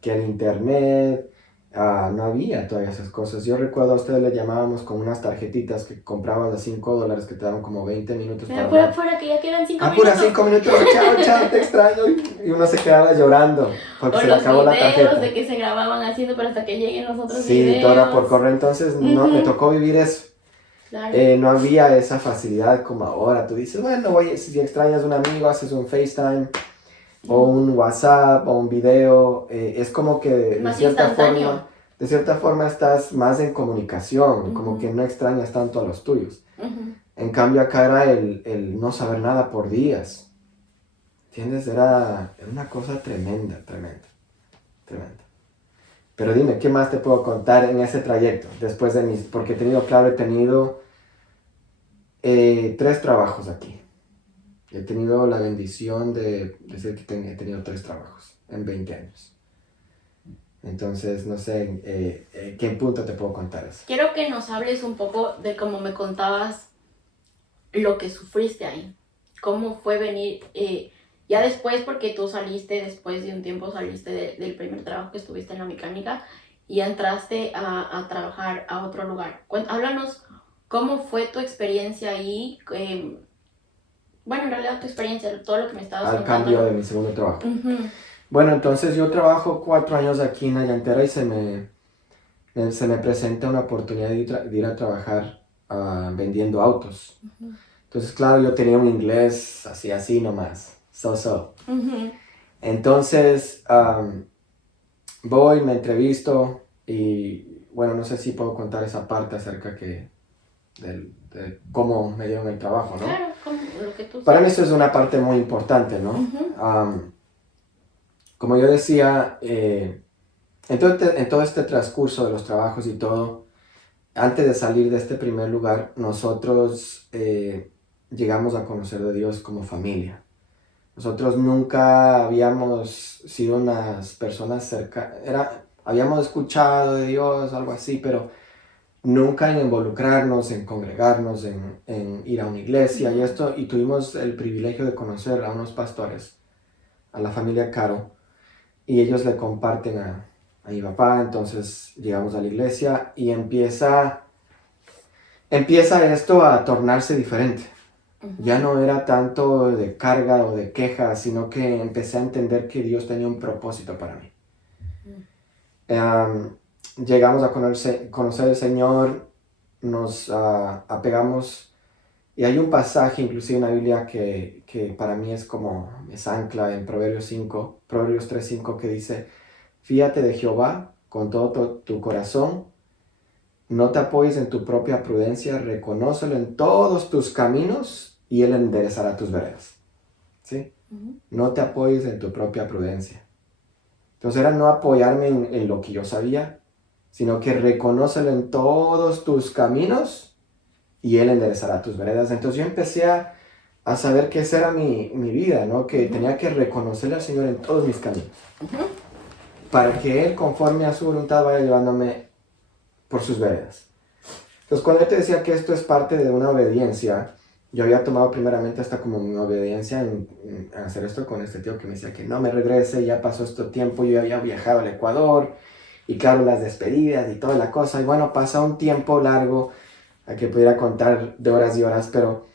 que el internet, no había todas esas cosas. Yo recuerdo a ustedes le llamábamos con unas tarjetitas que comprabas de $5 que te daban como 20 minutos para Apura, hablar. apura, que ya quedan 5 Apura, minutos. 5 minutos, chao, chao, te extraño. Y uno se quedaba llorando porque O se le los acabó la tarjeta. videos de que se grababan haciendo, pero hasta que lleguen los otros Sí, videos. todo era por correo, entonces no, me tocó vivir eso. Claro. No había esa facilidad como ahora. Tú dices, bueno, si extrañas a un amigo, haces un FaceTime o un WhatsApp o un video. Es como que de cierta forma estás más en comunicación, como que no extrañas tanto a los tuyos. En cambio acá era el no saber nada por días. ¿Entiendes? Era una cosa tremenda. Pero dime, ¿qué más te puedo contar en ese trayecto? Después de porque he tenido 3 trabajos aquí. He tenido la bendición de decir que he tenido 3 trabajos en 20 años. Entonces, no sé, ¿qué punto te puedo contar eso? Quiero que nos hables un poco de cómo me contabas lo que sufriste ahí. Cómo fue venir, ya después, porque tú saliste, después de un tiempo saliste del primer trabajo que estuviste en la mecánica y entraste a trabajar a otro lugar. Háblanos cómo fue tu experiencia ahí. Bueno, en realidad tu experiencia, todo lo que me estabas contando. Al cambio de mi segundo trabajo. Bueno, entonces yo trabajo 4 años aquí en la llantera y se me presenta una oportunidad de ir a trabajar vendiendo autos. Entonces, claro, yo tenía un inglés así nomás, so. Entonces, voy, me entrevisto y, bueno, no sé si puedo contar esa parte acerca de cómo me dieron el trabajo, ¿no? Claro, lo que tú Para mí eso es una parte muy importante, ¿no? Como yo decía, en todo este transcurso de los trabajos y todo, antes de salir de este primer lugar, nosotros llegamos a conocer de Dios como familia. Nosotros nunca habíamos sido unas personas habíamos escuchado de Dios, algo así, pero nunca en involucrarnos, en congregarnos, en ir a una iglesia y tuvimos el privilegio de conocer a unos pastores, a la familia Caro, y ellos le comparten a mi papá. Entonces llegamos a la iglesia y empieza esto a tornarse diferente. Ya no era tanto de carga o de queja, sino que empecé a entender que Dios tenía un propósito para mí. Llegamos a conocer al Señor, nos apegamos, y hay un pasaje inclusive en la Biblia que para mí es ancla en Proverbios 3:5, que dice: fíate de Jehová con todo tu corazón, no te apoyes en tu propia prudencia, reconócelo en todos tus caminos y Él enderezará tus veredas. ¿Sí? No te apoyes en tu propia prudencia. Entonces era no apoyarme en lo que yo sabía, sino que reconócelo en todos tus caminos y Él enderezará tus veredas. Entonces yo empecé a saber que esa era mi vida, ¿no? Que tenía que reconocerle al Señor en todos mis caminos. Para que Él, conforme a su voluntad, vaya llevándome por sus veredas. Entonces, cuando yo te decía que esto es parte de una obediencia, yo había tomado primeramente hasta como mi obediencia en hacer esto con este tío que me decía que no me regrese, ya pasó este tiempo, yo había viajado al Ecuador, y claro, las despedidas y toda la cosa, y bueno, pasa un tiempo largo, a que pudiera contar de horas y horas, pero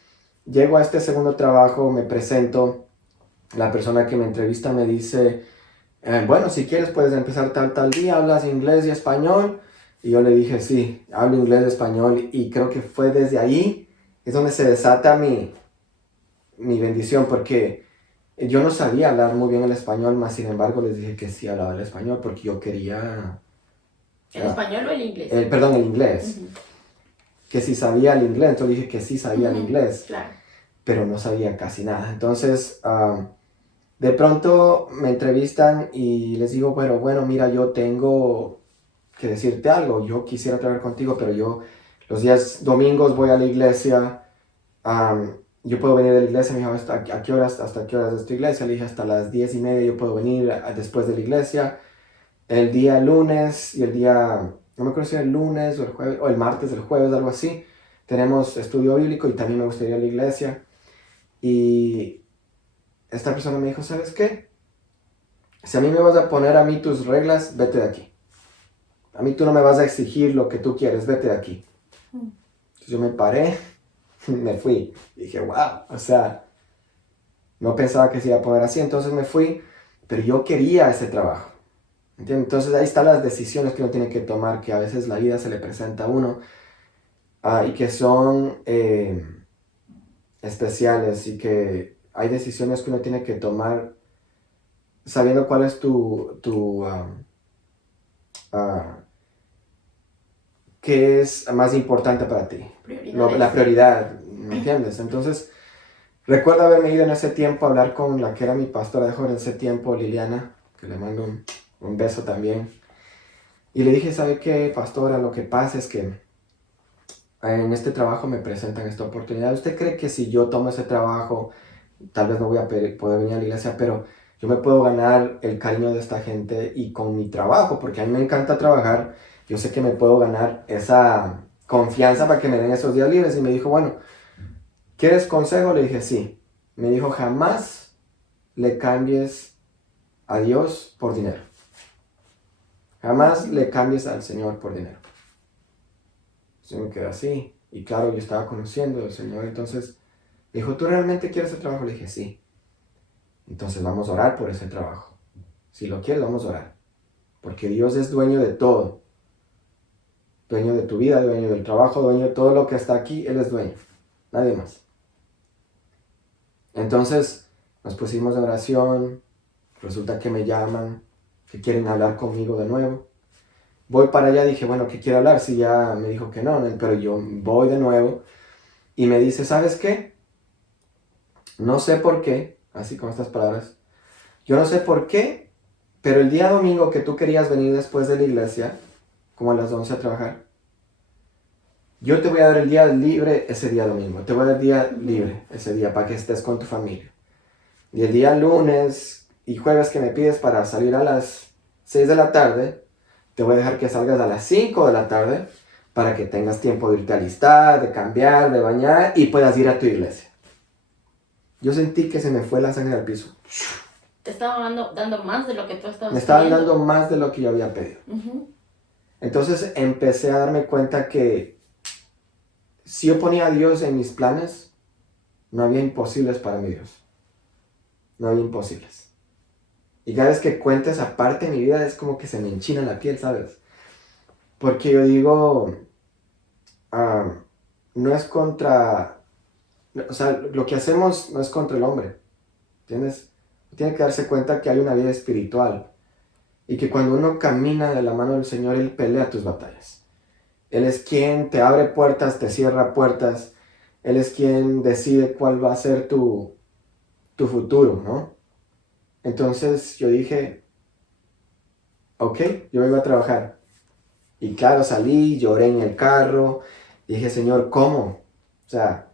llego a este segundo trabajo, me presento, la persona que me entrevista me dice, bueno, si quieres puedes empezar tal día, hablas inglés y español. Y yo le dije, sí, hablo inglés y español, y creo que fue desde ahí es donde se desata mi bendición, porque yo no sabía hablar muy bien el español, más sin embargo les dije que sí hablaba el español, porque yo quería... ¿El español o el inglés? Perdón, el inglés. Que si sabía el inglés, entonces dije que sí sabía el inglés, claro. Pero no sabía casi nada. Entonces, de pronto me entrevistan y les digo, bueno, mira, yo tengo que decirte algo, yo quisiera trabajar contigo, pero yo los días domingos voy a la iglesia, yo puedo venir de la iglesia. Me dijo, ¿hasta qué horas es tu iglesia? Le dije, hasta las 10:30 yo puedo venir después de la iglesia. El día lunes y el día no me acuerdo si era el lunes o el jueves, o el martes, el jueves, algo así. Tenemos estudio bíblico y también me gustaría ir a la iglesia. Y esta persona me dijo, ¿sabes qué? Si a mí me vas a poner a mí tus reglas, vete de aquí. A mí tú no me vas a exigir lo que tú quieres, vete de aquí. Entonces yo me paré, me fui. Y dije, wow, o sea, no pensaba que se iba a poner así, entonces me fui, pero yo quería ese trabajo. ¿Entiendes? Entonces ahí están las decisiones que uno tiene que tomar, que a veces la vida se le presenta a uno, y que son especiales, y que hay decisiones que uno tiene que tomar sabiendo cuál es qué es más importante para ti, la prioridad, ¿me entiendes? Entonces, recuerdo haberme ido en ese tiempo a hablar con la que era mi pastora de jóvenes en ese tiempo, Liliana, que le mando un beso también. Y le dije, ¿sabe qué, pastora? Lo que pasa es que en este trabajo me presentan esta oportunidad. ¿Usted cree que si yo tomo ese trabajo, tal vez no voy a poder venir a la iglesia, pero yo me puedo ganar el cariño de esta gente y con mi trabajo, porque a mí me encanta trabajar, yo sé que me puedo ganar esa confianza para que me den esos días libres? Y me dijo, bueno, ¿quieres consejo? Le dije, sí. Me dijo, jamás le cambies a Dios por dinero. Jamás le cambies al Señor por dinero. Se me quedó así. Y claro, yo estaba conociendo al Señor. Entonces, me dijo, ¿tú realmente quieres ese trabajo? Le dije, sí. Entonces vamos a orar por ese trabajo. Si lo quieres, vamos a orar. Porque Dios es dueño de todo. Dueño de tu vida, dueño del trabajo, dueño de todo lo que está aquí. Él es dueño. Nadie más. Entonces, nos pusimos en oración. Resulta que me llaman, que quieren hablar conmigo de nuevo. Voy para allá, dije, bueno, ¿qué quiere hablar? Si ya me dijo que no, pero yo voy de nuevo. Y me dice, ¿sabes qué? No sé por qué, así con estas palabras. Yo no sé por qué, pero el día domingo que tú querías venir después de la iglesia, como a las 11 a trabajar, yo te voy a dar el día libre ese día domingo. Te voy a dar el día libre ese día para que estés con tu familia. Y el día lunes y jueves que me pides para salir a las 6 de la tarde, te voy a dejar que salgas a las 5 de la tarde para que tengas tiempo de irte a alistar, de cambiar, de bañar y puedas ir a tu iglesia. Yo sentí que se me fue la sangre al piso. Te estaban dando más de lo que tú estabas pidiendo. Me estaban dando más de lo que yo había pedido. Entonces empecé a darme cuenta que si yo ponía a Dios en mis planes, no había imposibles para mi Dios. No había imposibles. Y cada vez que cuento esa parte de mi vida es como que se me enchina la piel, ¿sabes? Porque yo digo, no es contra, o sea, lo que hacemos no es contra el hombre, ¿entiendes? Tiene que darse cuenta que hay una vida espiritual y que cuando uno camina de la mano del Señor, Él pelea tus batallas. Él es quien te abre puertas, te cierra puertas. Él es quien decide cuál va a ser tu futuro, ¿no? Entonces yo dije, ok, yo iba a trabajar. Y claro, salí, lloré en el carro. Dije, Señor, ¿cómo? O sea,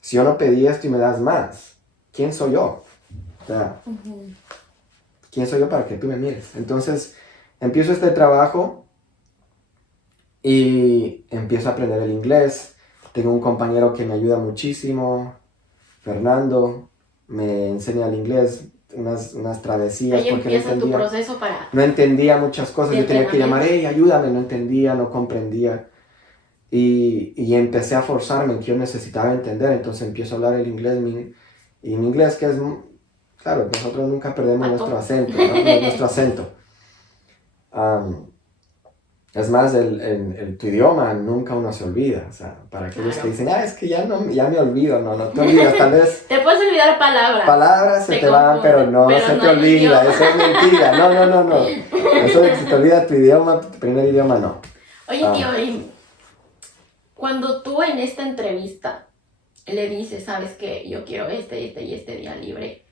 si yo no pedí esto y me das más, ¿quién soy yo? O sea, ¿quién soy yo para que tú me mires? Entonces, empiezo este trabajo y empiezo a aprender el inglés. Tengo un compañero que me ayuda muchísimo, Fernando, me enseña el inglés, unas travesías. Ahí porque empieza tu proceso para... No entendía muchas cosas, yo tenía que llamar, hey, ayúdame, no entendía, no comprendía. Y empecé a forzarme en que yo necesitaba entender, entonces empiezo a hablar el inglés, y mi inglés que es, claro, nosotros nunca perdemos nuestro acento, ¿no? Nuestro acento. Es más, tu idioma nunca uno se olvida, o sea, para aquellos que dicen, es que ya me olvido, no te olvidas, tal vez... Te puedes olvidar palabras. Palabras se te van, pero no se te olvida, eso es mentira, no. Eso de que se te olvida tu idioma, tu primer idioma, no. Oye, tío, cuando tú en esta entrevista le dices, sabes que yo quiero este y este día libre,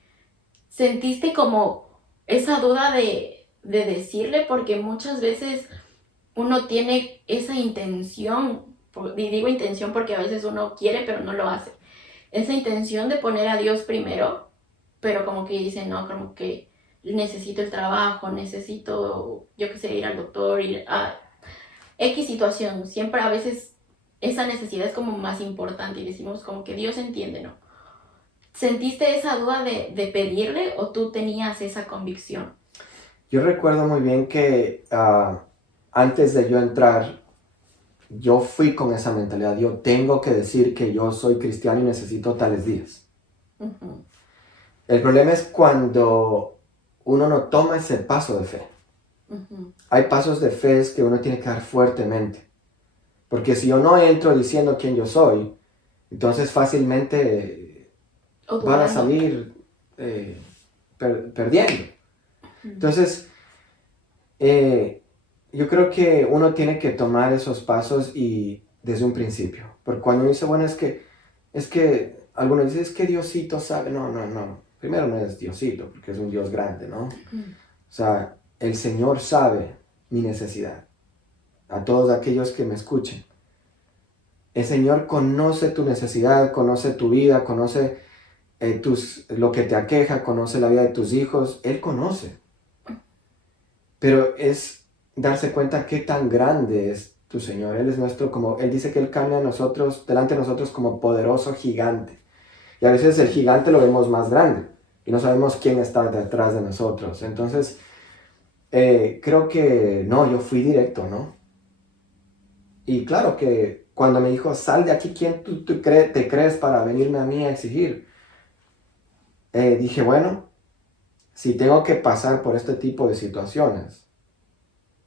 ¿sentiste como esa duda de decirle? Porque muchas veces uno tiene esa intención, y digo intención porque a veces uno quiere pero no lo hace, esa intención de poner a Dios primero, pero como que dice, no, como que necesito el trabajo, necesito, yo qué sé, ir al doctor, X situación, siempre a veces esa necesidad es como más importante y decimos como que Dios entiende, ¿no? ¿Sentiste esa duda de pedirle o tú tenías esa convicción? Yo recuerdo muy bien que antes de yo entrar, yo fui con esa mentalidad. Yo tengo que decir que yo soy cristiano y necesito tales días. Ujú. El problema es cuando uno no toma ese paso de fe. Ujú. Hay pasos de fe que uno tiene que dar fuertemente. Porque si yo no entro diciendo quién yo soy, entonces fácilmente O van a dudando. salir perdiendo. Entonces, yo creo que uno tiene que tomar esos pasos y desde un principio. Porque cuando uno dice, bueno, es que, algunos dicen, es que Diosito sabe. No, no, no. Primero no es Diosito, porque es un Dios grande, ¿no? O sea, el Señor sabe mi necesidad. A todos aquellos que me escuchen. El Señor conoce tu necesidad, conoce tu vida, conoce lo que te aqueja, conoce la vida de tus hijos. Él conoce. Pero es darse cuenta qué tan grande es tu Señor. Él es nuestro, como Él dice que Él cambia a nosotros, delante de nosotros como poderoso gigante. Y a veces el gigante lo vemos más grande y no sabemos quién está detrás de nosotros. Entonces, creo que no, yo fui directo, ¿no? Y claro que cuando me dijo, sal de aquí, ¿quién te crees para venirme a mí a exigir? Dije, bueno, si tengo que pasar por este tipo de situaciones,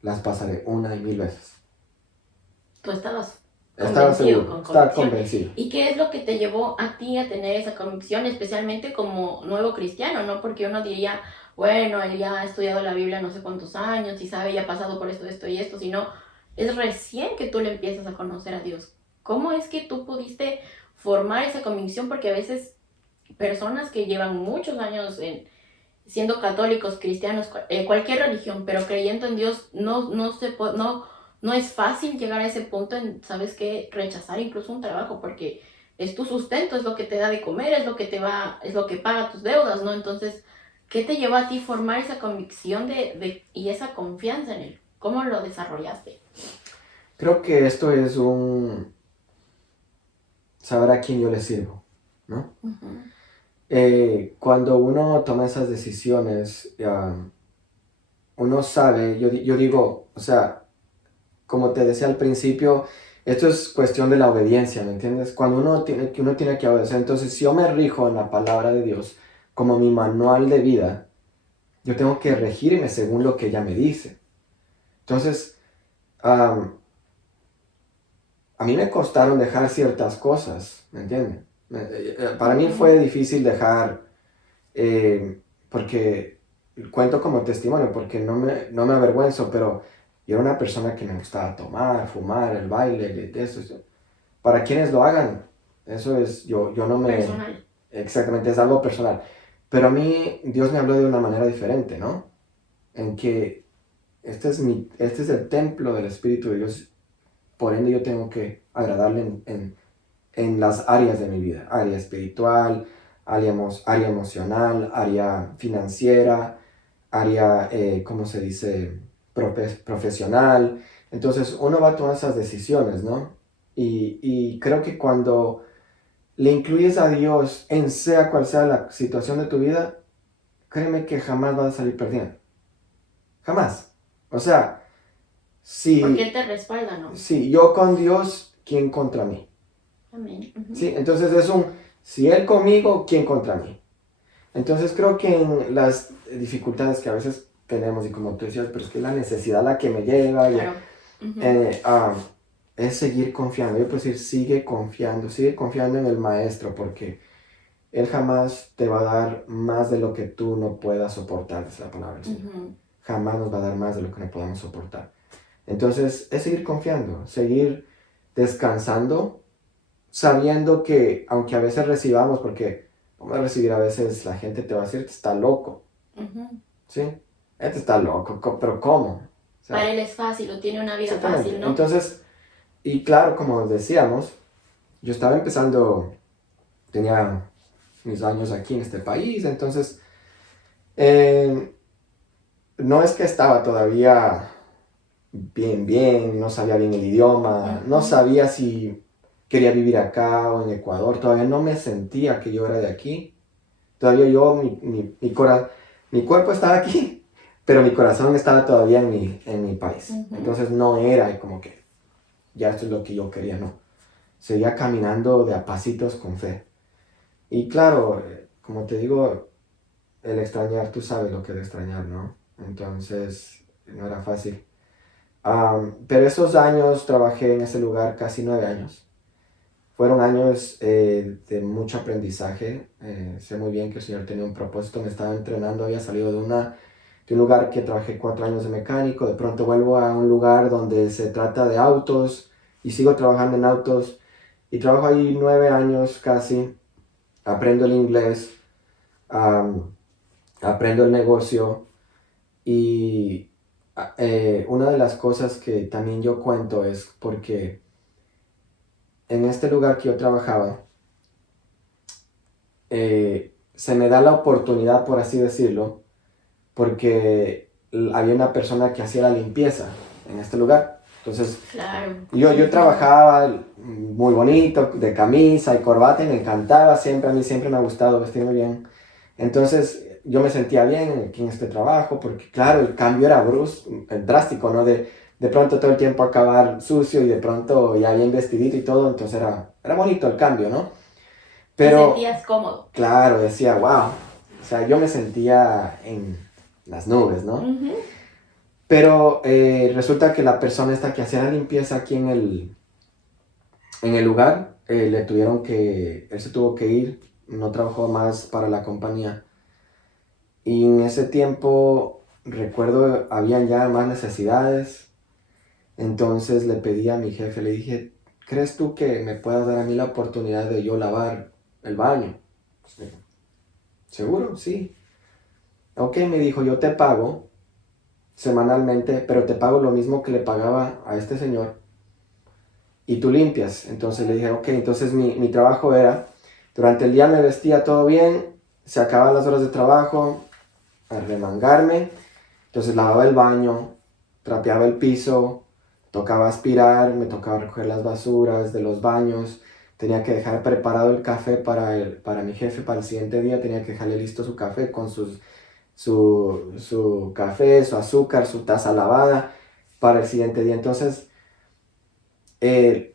las pasaré una y mil veces. Tú estabas Estaba convencido, seguro, con estaba convicción. convencido. ¿Y qué es lo que te llevó a ti a tener esa convicción, especialmente como nuevo cristiano, ¿no? Porque uno diría, bueno, él ya ha estudiado la Biblia no sé cuántos años y sabe, ya ha pasado por esto y esto, sino es recién que tú le empiezas a conocer a Dios. ¿Cómo es que tú pudiste formar esa convicción? Porque a veces personas que llevan muchos años siendo católicos, cristianos, cualquier religión, pero creyendo en Dios, no es fácil llegar a ese punto en, ¿sabes qué? Rechazar incluso un trabajo, porque es tu sustento, es lo que te da de comer, es lo que paga tus deudas, ¿no? Entonces, ¿qué te llevó a ti formar esa convicción y esa confianza en Él? ¿Cómo lo desarrollaste? Creo que esto es saber a quién yo le sirvo, ¿no? Uh-huh. Cuando uno toma esas decisiones, uno sabe, yo digo, o sea, como te decía al principio, esto es cuestión de la obediencia, ¿me entiendes? Cuando uno tiene que obedecer, entonces si yo me rijo en la palabra de Dios como mi manual de vida, yo tengo que regirme según lo que ella me dice. Entonces, a mí me costaron dejar ciertas cosas, ¿me entiendes? Para mí fue difícil dejar, porque cuento como testimonio, porque no me avergüenzo, pero yo era una persona que me gustaba tomar, fumar, el baile, eso. Para quienes lo hagan, eso es, yo no me... Personal. Exactamente, es algo personal. Pero a mí Dios me habló de una manera diferente, ¿no? En que este es el templo del Espíritu de Dios, por ende yo tengo que agradarle en las áreas de mi vida, área espiritual, área emocional, área financiera, área, ¿cómo se dice?, profesional. Entonces uno va a tomar esas decisiones, ¿no? Y creo que cuando le incluyes a Dios en sea cual sea la situación de tu vida, créeme que jamás vas a salir perdiendo. Jamás. O sea, Porque Él si, te respalda, ¿no? si yo con Dios, ¿quién contra mí? Amén. Uh-huh. ¿Sí? Entonces si Él conmigo, ¿quién contra mí? Entonces creo que en las dificultades que a veces tenemos, y como tú decías, pero es que la necesidad la que me lleva, Claro. Uh-huh. es seguir confiando. Yo puedo decir, sigue confiando en el Maestro, porque Él jamás te va a dar más de lo que tú no puedas soportar, es la palabra del Señor. Uh-huh. Jamás nos va a dar más de lo que no podamos soportar. Entonces, es seguir confiando, seguir descansando, sabiendo que, aunque a veces recibamos, porque vamos a recibir a veces, la gente te va a decir, este está loco, Uh-huh. ¿sí? Este está loco, pero ¿cómo? O sea, Para Él es fácil, o tiene una vida exactamente. fácil, ¿no? Entonces, y claro, como decíamos, yo estaba empezando, tenía mis años aquí en este país, entonces no es que estaba todavía bien, no sabía bien el idioma, no sabía si quería vivir acá o en Ecuador, todavía no me sentía que yo era de aquí. Todavía yo, mi cuerpo estaba aquí, pero mi corazón estaba todavía en mi país. Entonces no era como que ya esto es lo que yo quería, no. Seguía caminando de a pasitos con fe. Y claro, como te digo, el extrañar, tú sabes lo que es extrañar, ¿no? Entonces no era fácil. Pero esos años trabajé en ese lugar, casi 9 años. Fueron años de mucho aprendizaje. Sé muy bien que el Señor tenía un propósito, me estaba entrenando, había salido de un lugar que trabajé 4 años de mecánico, de pronto vuelvo a un lugar donde se trata de autos y sigo trabajando en autos y trabajo ahí 9 años casi, aprendo el inglés, aprendo el negocio y una de las cosas que también yo cuento es porque en este lugar que yo trabajaba, se me da la oportunidad, por así decirlo, porque había una persona que hacía la limpieza en este lugar. Entonces, Claro. yo trabajaba muy bonito, de camisa y corbata, y me encantaba siempre, a mí siempre me ha gustado vestirme bien. Entonces, yo me sentía bien aquí en este trabajo, porque claro, el cambio era drástico, ¿no? De pronto todo el tiempo acabar sucio y de pronto ya bien vestidito y todo, entonces era bonito el cambio, ¿no? Te Pero, sentías cómodo. claro, decía, wow, o sea, yo me sentía en las nubes, ¿no? Pero resulta que la persona esta que hacía la limpieza aquí en el lugar, él se tuvo que ir, no trabajó más para la compañía. Y en ese tiempo, recuerdo, habían ya más necesidades. Entonces le pedí a mi jefe, le dije, ¿crees tú que me puedas dar a mí la oportunidad de yo lavar el baño? Pues me dijo, ¿seguro? Sí. Ok, me dijo, yo te pago semanalmente, pero te pago lo mismo que le pagaba a este señor y tú limpias. Entonces le dije, ok, entonces mi trabajo era, durante el día me vestía todo bien, se acababan las horas de trabajo, a remangarme, entonces lavaba el baño, trapeaba el piso, tocaba aspirar, me tocaba recoger las basuras de los baños, tenía que dejar preparado el café para mi jefe para el siguiente día, tenía que dejarle listo su café con su café, su azúcar, su taza lavada para el siguiente día. Entonces,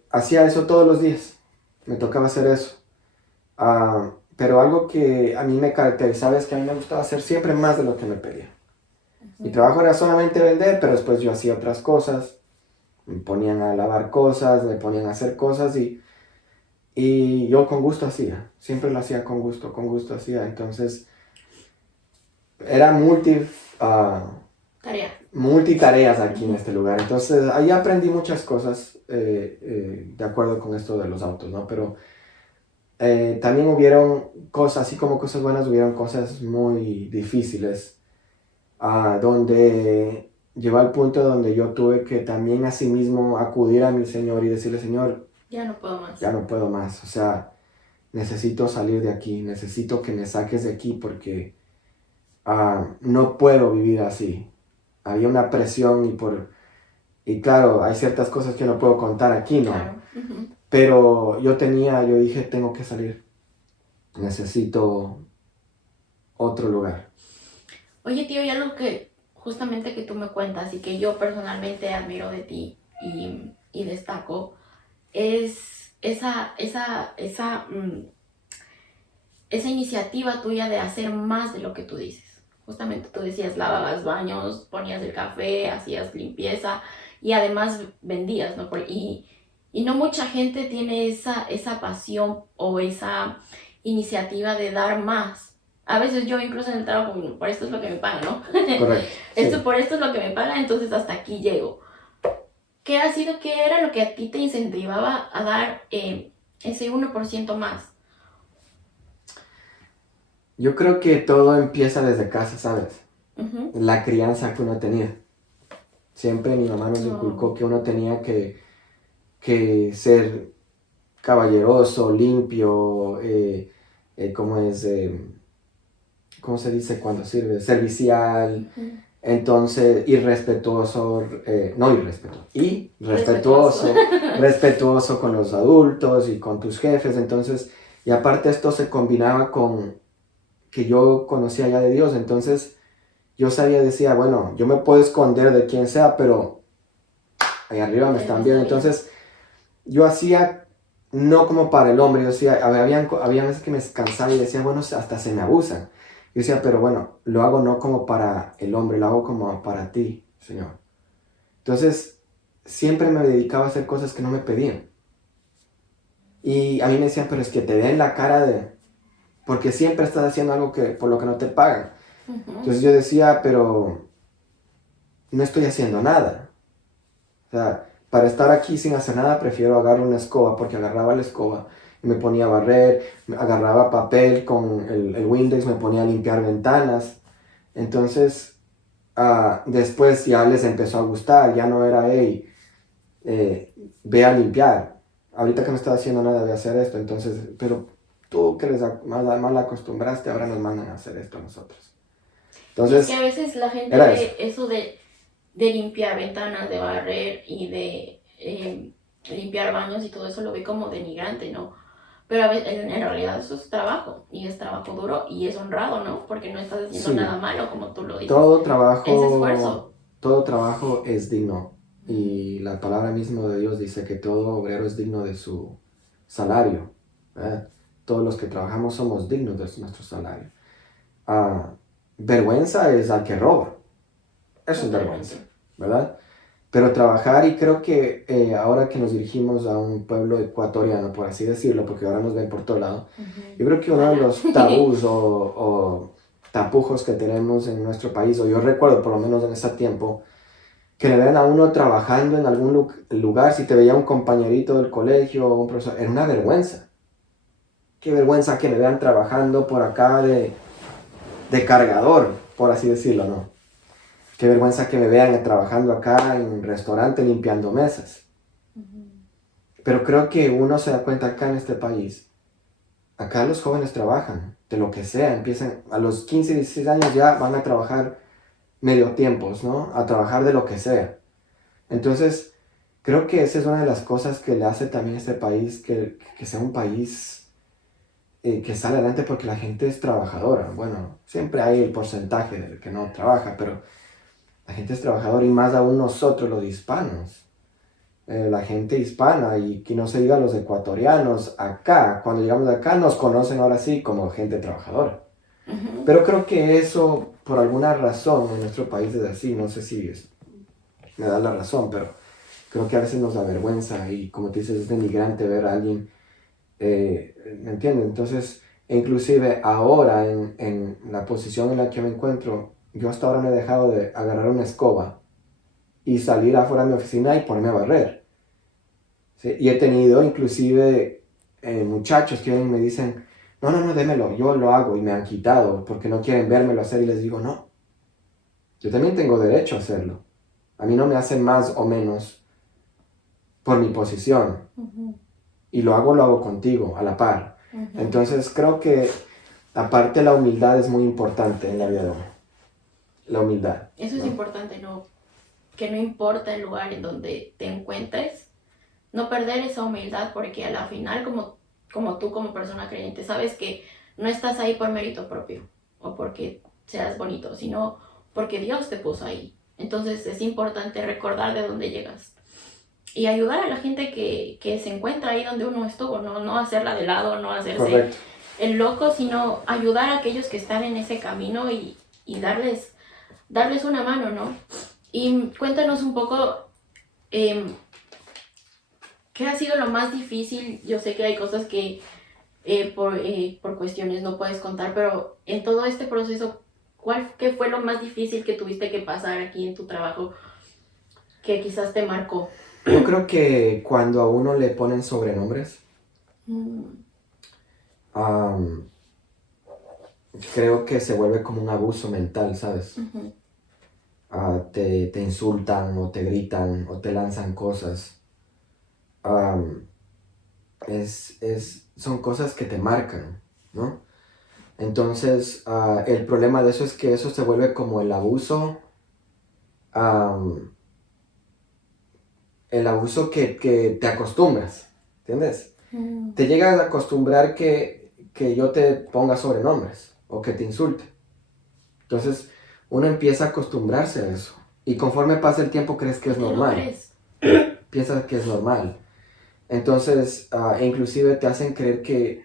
hacía eso todos los días, me tocaba hacer eso. Pero algo que a mí me caracterizaba es que a mí me gustaba hacer siempre más de lo que me pedía. Mi trabajo era solamente vender, pero después yo hacía otras cosas, me ponían a lavar cosas, me ponían a hacer cosas y yo con gusto hacía, siempre lo hacía con gusto hacía. Entonces, era Tarea. multitareas aquí en este lugar. Entonces, ahí aprendí muchas cosas de acuerdo con esto de los autos, ¿no? Pero también hubieron cosas, así como cosas buenas, hubieron cosas muy difíciles, donde llegó al punto donde yo tuve que también asimismo acudir a mi Señor y decirle, Señor, Ya no puedo más. ya no puedo más, o sea, necesito salir de aquí, necesito que me saques de aquí porque no puedo vivir así. Había una presión y claro, hay ciertas cosas que no puedo contar aquí, ¿no? Claro. Pero yo dije, tengo que salir, necesito otro lugar. Oye, tío, y algo que justamente que tú me cuentas y que yo personalmente admiro de ti y destaco es esa iniciativa tuya de hacer más de lo que tú dices. Justamente tú decías, lavabas baños, ponías el café, hacías limpieza y además vendías, ¿no? Y no mucha gente tiene esa pasión o esa iniciativa de dar más. A veces yo incluso en el trabajo, por esto es lo que me pagan, ¿no? Correcto. Sí. Por esto es lo que me pagan, entonces hasta aquí llego. ¿Qué era lo que a ti te incentivaba a dar ese 1% más? Yo creo que todo empieza desde casa, ¿sabes? Uh-huh. La crianza que uno tenía. Siempre mi mamá nos inculcó que uno tenía que ser caballeroso, limpio, ¿cómo es? ¿Cómo se dice cuando sirve? Servicial. Uh-huh. Entonces, respetuoso con los adultos y con tus jefes. Entonces, y aparte esto se combinaba con que yo conocía ya de Dios. Entonces, yo decía, bueno, yo me puedo esconder de quien sea, pero ahí arriba me están viendo. Entonces, yo hacía, no como para el hombre, yo decía, había veces que me cansaba y decía, bueno, hasta se me abusan. Yo decía, pero bueno, lo hago no como para el hombre, lo hago como para ti, Señor. Entonces, siempre me dedicaba a hacer cosas que no me pedían. Y a mí me decían, pero es que te den la cara porque siempre estás haciendo algo por lo que no te pagan. Entonces yo decía, pero no estoy haciendo nada. O sea, para estar aquí sin hacer nada, prefiero agarrar una escoba, porque agarraba la escoba y me ponía a barrer, agarraba papel con el Windex, me ponía a limpiar ventanas. Entonces, después ya les empezó a gustar, ya no era, hey, ve a limpiar. Ahorita que no estaba haciendo nada, voy a hacer esto. Entonces, pero tú que les mal acostumbraste, ahora nos mandan a hacer esto a nosotros. Entonces, es que a veces la gente ve eso de limpiar ventanas, de barrer y de limpiar baños y todo eso lo ve como denigrante, ¿no? Pero a veces, en realidad eso es trabajo, y es trabajo duro y es honrado, ¿no? Porque no estás haciendo nada malo, como tú lo dices. Todo trabajo, es esfuerzo. Todo trabajo es digno, y la palabra misma de Dios dice que todo obrero es digno de su salario. Todos los que trabajamos somos dignos de nuestro salario. Vergüenza es al que roba. Eso es vergüenza, ¿verdad? Pero trabajar, y creo que ahora que nos dirigimos a un pueblo ecuatoriano, por así decirlo, porque ahora nos ven por todo lado, yo creo que uno de los tabús o tapujos que tenemos en nuestro país, o yo recuerdo por lo menos en ese tiempo, que le ven a uno trabajando en algún lugar, si te veía un compañerito del colegio o un profesor, era una vergüenza. Qué vergüenza que me vean trabajando por acá de cargador, por así decirlo, ¿no? Qué vergüenza que me vean trabajando acá en un restaurante limpiando mesas. Pero creo que uno se da cuenta acá en este país. Acá los jóvenes trabajan de lo que sea. Empiezan a los 15, 16 años ya van a trabajar medio tiempos, ¿no? A trabajar de lo que sea. Entonces, creo que esa es una de las cosas que le hace también a este país que sea un país que sale adelante, porque la gente es trabajadora. Bueno, siempre hay el porcentaje del que no trabaja, pero la gente es trabajadora, y más aún nosotros los hispanos. La gente hispana, y que no se diga los ecuatorianos, acá, cuando llegamos acá, nos conocen ahora sí como gente trabajadora. Pero creo que eso, por alguna razón, en nuestro país es así. No sé si me da la razón, pero creo que a veces nos avergüenza, y como te dices, es denigrante ver a alguien, ¿me entiendes? Entonces, inclusive ahora, en la posición en la que me encuentro, yo hasta ahora me he dejado de agarrar una escoba y salir afuera de mi oficina y ponerme a barrer. ¿Sí? Y he tenido inclusive muchachos que vienen y me dicen, no, démelo, yo lo hago, y me han quitado porque no quieren vérmelo hacer, y les digo, no, yo también tengo derecho a hacerlo. A mí no me hacen más o menos por mi posición. Y lo hago contigo, a la par. Entonces creo que aparte la humildad es muy importante en la vida de uno. La humildad. Eso es importante, ¿no? Que no importa el lugar en donde te encuentres, no perder esa humildad, porque a la final, como tú como persona creyente, sabes que no estás ahí por mérito propio o porque seas bonito, sino porque Dios te puso ahí. Entonces es importante recordar de dónde llegas y ayudar a la gente que se encuentra ahí donde uno estuvo, no hacerla de lado, no hacerse Correcto. el loco, sino ayudar a aquellos que están en ese camino y darles una mano, ¿no? Y cuéntanos un poco, ¿qué ha sido lo más difícil? Yo sé que hay cosas que por cuestiones no puedes contar, pero en todo este proceso, ¿qué fue lo más difícil que tuviste que pasar aquí en tu trabajo que quizás te marcó? Yo creo que cuando a uno le ponen sobrenombres, creo que se vuelve como un abuso mental, ¿sabes? Te insultan, o te gritan, o te lanzan cosas. Son cosas que te marcan, ¿no? Entonces, el problema de eso es que eso se vuelve como el abuso el abuso que te acostumbras, ¿entiendes? Te llegas a acostumbrar que yo te ponga sobrenombres o que te insulte. Entonces, uno empieza a acostumbrarse a eso. Y conforme pasa el tiempo, crees que es normal. Piensas que es normal. Entonces, inclusive te hacen creer que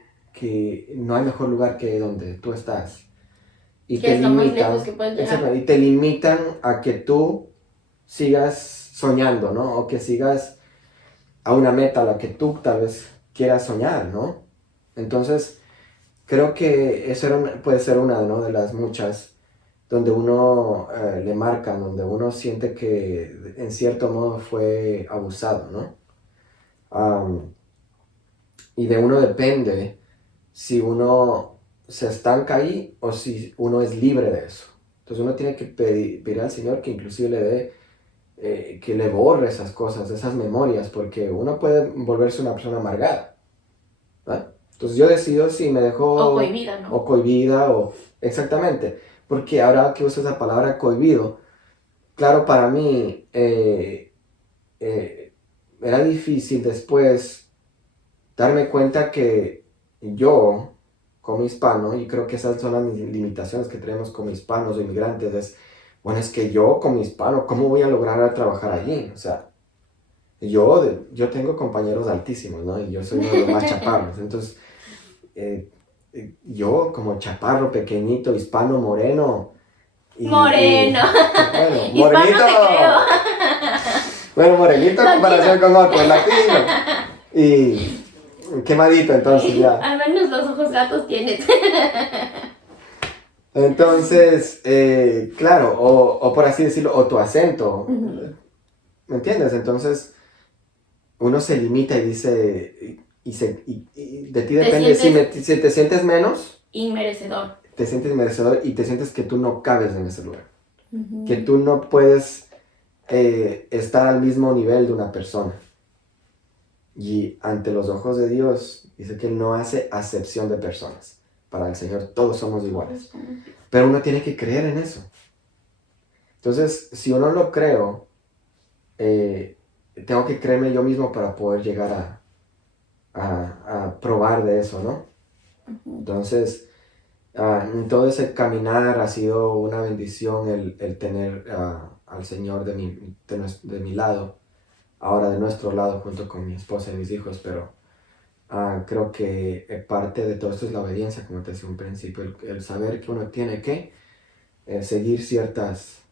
no hay mejor lugar que donde tú estás. Y que es lo más lejos que puedes llegar. Y te limitan a que tú sigas soñando, ¿no? O que sigas a una meta a la que tú tal vez quieras soñar, ¿no? Entonces, creo que eso puede ser una, ¿no?, de las muchas donde uno le marcan, donde uno siente que en cierto modo fue abusado, ¿no? Y de uno depende si uno se estanca ahí o si uno es libre de eso. Entonces uno tiene que pedir al Señor que inclusive le dé, que le borre esas cosas, esas memorias, porque uno puede volverse una persona amargada, ¿verdad? Entonces yo decido si me dejo... O cohibida, ¿no? O cohibida, o... Exactamente, porque ahora que uso esa palabra cohibido, claro, para mí era difícil después darme cuenta que yo, como hispano, y creo que esas son las limitaciones que tenemos como hispanos o inmigrantes, es, bueno, es que yo como hispano, ¿cómo voy a lograr trabajar allí? O sea, yo tengo compañeros altísimos, ¿no? Y yo soy uno de los más chaparros. Entonces, yo como chaparro, pequeñito, hispano, moreno. Moreno. Bueno, Hispano morenito. te creo. Bueno, morenito en comparación con otros, latino. Y quemadito, entonces ya. Al menos los ojos gatos tienes. Entonces, claro, o por así decirlo, o tu acento. ¿Me entiendes? Entonces, uno se limita y dice, y de ti depende, si te sientes menos, inmerecedor. te sientes merecedor y te sientes que tú no cabes en ese lugar. Que tú no puedes estar al mismo nivel de una persona. Y ante los ojos de Dios, dice que Él no hace acepción de personas. Para el Señor todos somos iguales. Pero uno tiene que creer en eso. Entonces, si uno lo creo, tengo que creerme yo mismo para poder llegar a probar de eso, ¿no? Entonces, todo ese caminar ha sido una bendición el tener al Señor de mi lado, ahora de nuestro lado junto con mi esposa y mis hijos, pero creo que parte de todo esto es la obediencia, como te decía un principio, el saber que uno tiene que seguir ciertos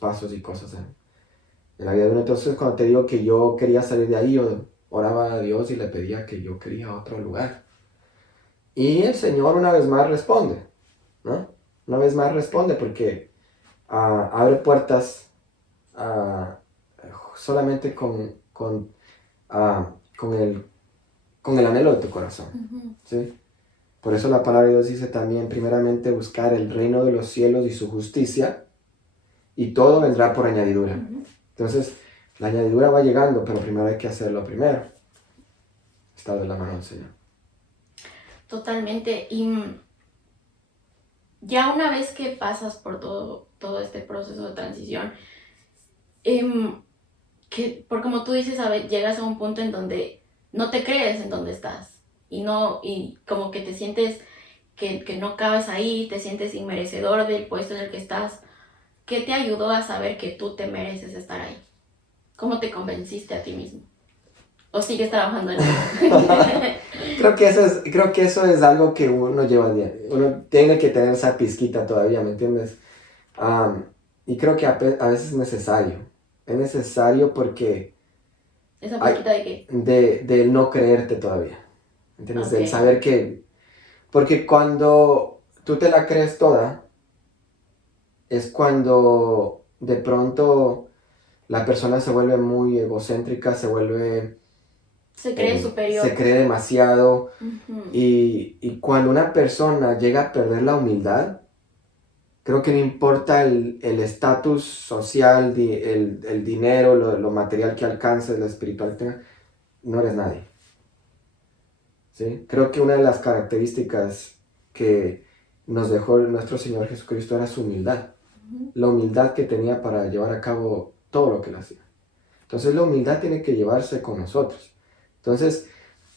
pasos y cosas en la vida de uno. Entonces, cuando te digo que yo quería salir de ahí, yo oraba a Dios y le pedía que yo quería otro lugar. Y el Señor una vez más responde, ¿no? Una vez más responde porque abre puertas solamente con el anhelo de tu corazón, ¿sí? Por eso la palabra de Dios dice también, primeramente buscar el reino de los cielos y su justicia, y todo vendrá por añadidura. Entonces, la añadidura va llegando, pero primero hay que hacerlo primero. Está de la mano del Señor. Totalmente. Y ya una vez que pasas por todo este proceso de transición, por como tú dices, llegas a un punto en donde no te crees en donde estás. Y como que te sientes que no cabes ahí, te sientes inmerecedor del puesto en el que estás. ¿Qué te ayudó a saber que tú te mereces estar ahí? ¿Cómo te convenciste a ti mismo? ¿O sigues trabajando en eso? Creo que eso es algo que uno lleva al día. Uno tiene que tener esa pizquita todavía, ¿me entiendes? Y creo que a veces es necesario. Es necesario porque... ¿Esa pizquita de qué? De no creerte todavía. ¿Entiendes? Okay. Del saber que... Porque cuando tú te la crees toda, es cuando de pronto la persona se vuelve muy egocéntrica, se cree superior. Se cree demasiado. Y cuando una persona llega a perder la humildad, creo que no importa el estatus social, el dinero, lo material que alcances, lo espiritual que tengas, no eres nadie. ¿Sí? Creo que una de las características que nos dejó nuestro Señor Jesucristo era su humildad. la humildad que tenía para llevar a cabo todo lo que él hacía. Entonces la humildad tiene que llevarse con nosotros. Entonces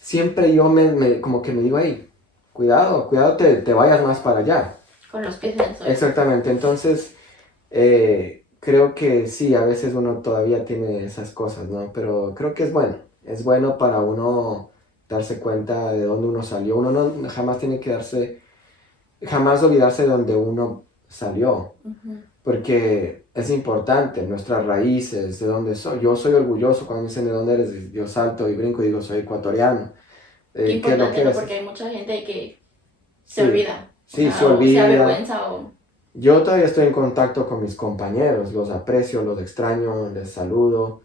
siempre yo como que me digo, hey, cuidado, te vayas más para allá. Con los pies en el suelo. Exactamente, entonces creo que sí, a veces uno todavía tiene esas cosas, ¿no? Pero creo que es bueno para uno darse cuenta de dónde uno salió. Uno no jamás tiene que jamás olvidarse de dónde uno salió, porque es importante, nuestras raíces, de dónde soy. Yo soy orgulloso cuando me dicen de dónde eres, yo salto y brinco y digo, soy ecuatoriano. Qué importante, ¿no? Porque hay mucha gente que se olvida. Sí, se olvida. O se avergüenza o... Yo todavía estoy en contacto con mis compañeros, los aprecio, los extraño, les saludo.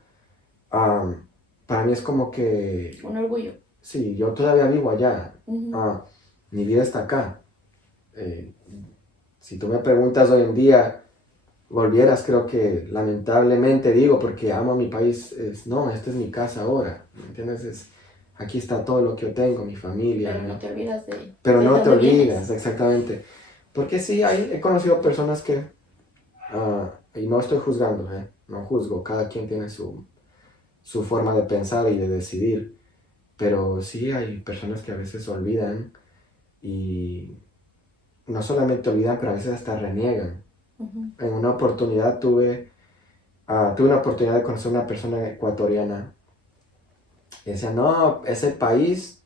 Para mí es como que... Un orgullo. Sí, yo todavía vivo allá. Mi vida está acá. Si tú me preguntas hoy en día, volvieras, creo que lamentablemente digo, porque amo a mi país, no, esta es mi casa ahora, ¿me entiendes? Aquí está todo lo que yo tengo, mi familia. Pero no te olvidas de... Pero no te olvidas, exactamente. Porque sí, he conocido personas que, y no estoy juzgando, no juzgo, cada quien tiene su forma de pensar y de decidir, pero sí hay personas que a veces olvidan y no solamente olvidan, pero a veces hasta reniegan. En una oportunidad tuve una oportunidad de conocer a una persona ecuatoriana y decía, no, ese país,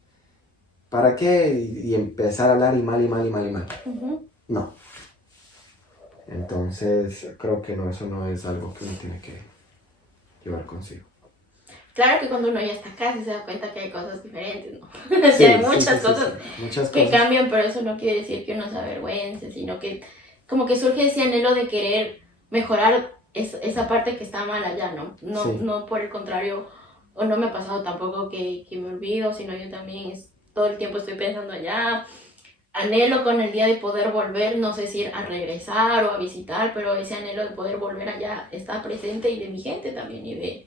¿para qué? Y empezar a hablar y mal. No. Entonces, creo que no, eso no es algo que uno tiene que llevar consigo. Claro que cuando uno ya está acá se da cuenta que hay cosas diferentes, ¿no? Sí, hay muchas cosas que cambian, pero eso no quiere decir que uno se avergüence, sino que como que surge ese anhelo de querer mejorar esa parte que está mal allá, ¿no? No por el contrario, o no me ha pasado tampoco que me olvido, sino yo también todo el tiempo estoy pensando allá. Anhelo con el día de poder volver, no sé si ir a regresar o a visitar, pero ese anhelo de poder volver allá está presente y de mi gente también y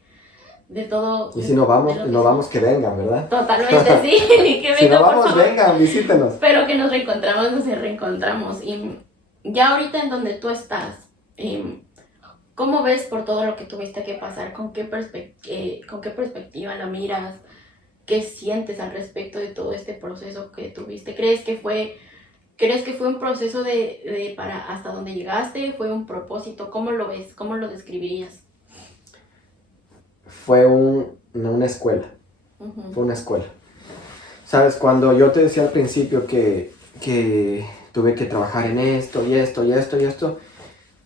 de todo. Y si no vamos, que vengan, ¿verdad? Totalmente, sí. Que vengan, si no vamos, vengan, visítenos. Pero que nos reencontramos. Y ya ahorita en donde tú estás, ¿cómo ves por todo lo que tuviste que pasar? ¿Con qué perspectiva la miras? ¿Qué sientes al respecto de todo este proceso que tuviste? ¿Crees que fue un proceso para hasta donde llegaste? ¿Fue un propósito? ¿Cómo lo ves? ¿Cómo lo describirías? Fue una escuela. Fue una escuela. Sabes, cuando yo te decía al principio que tuve que trabajar en esto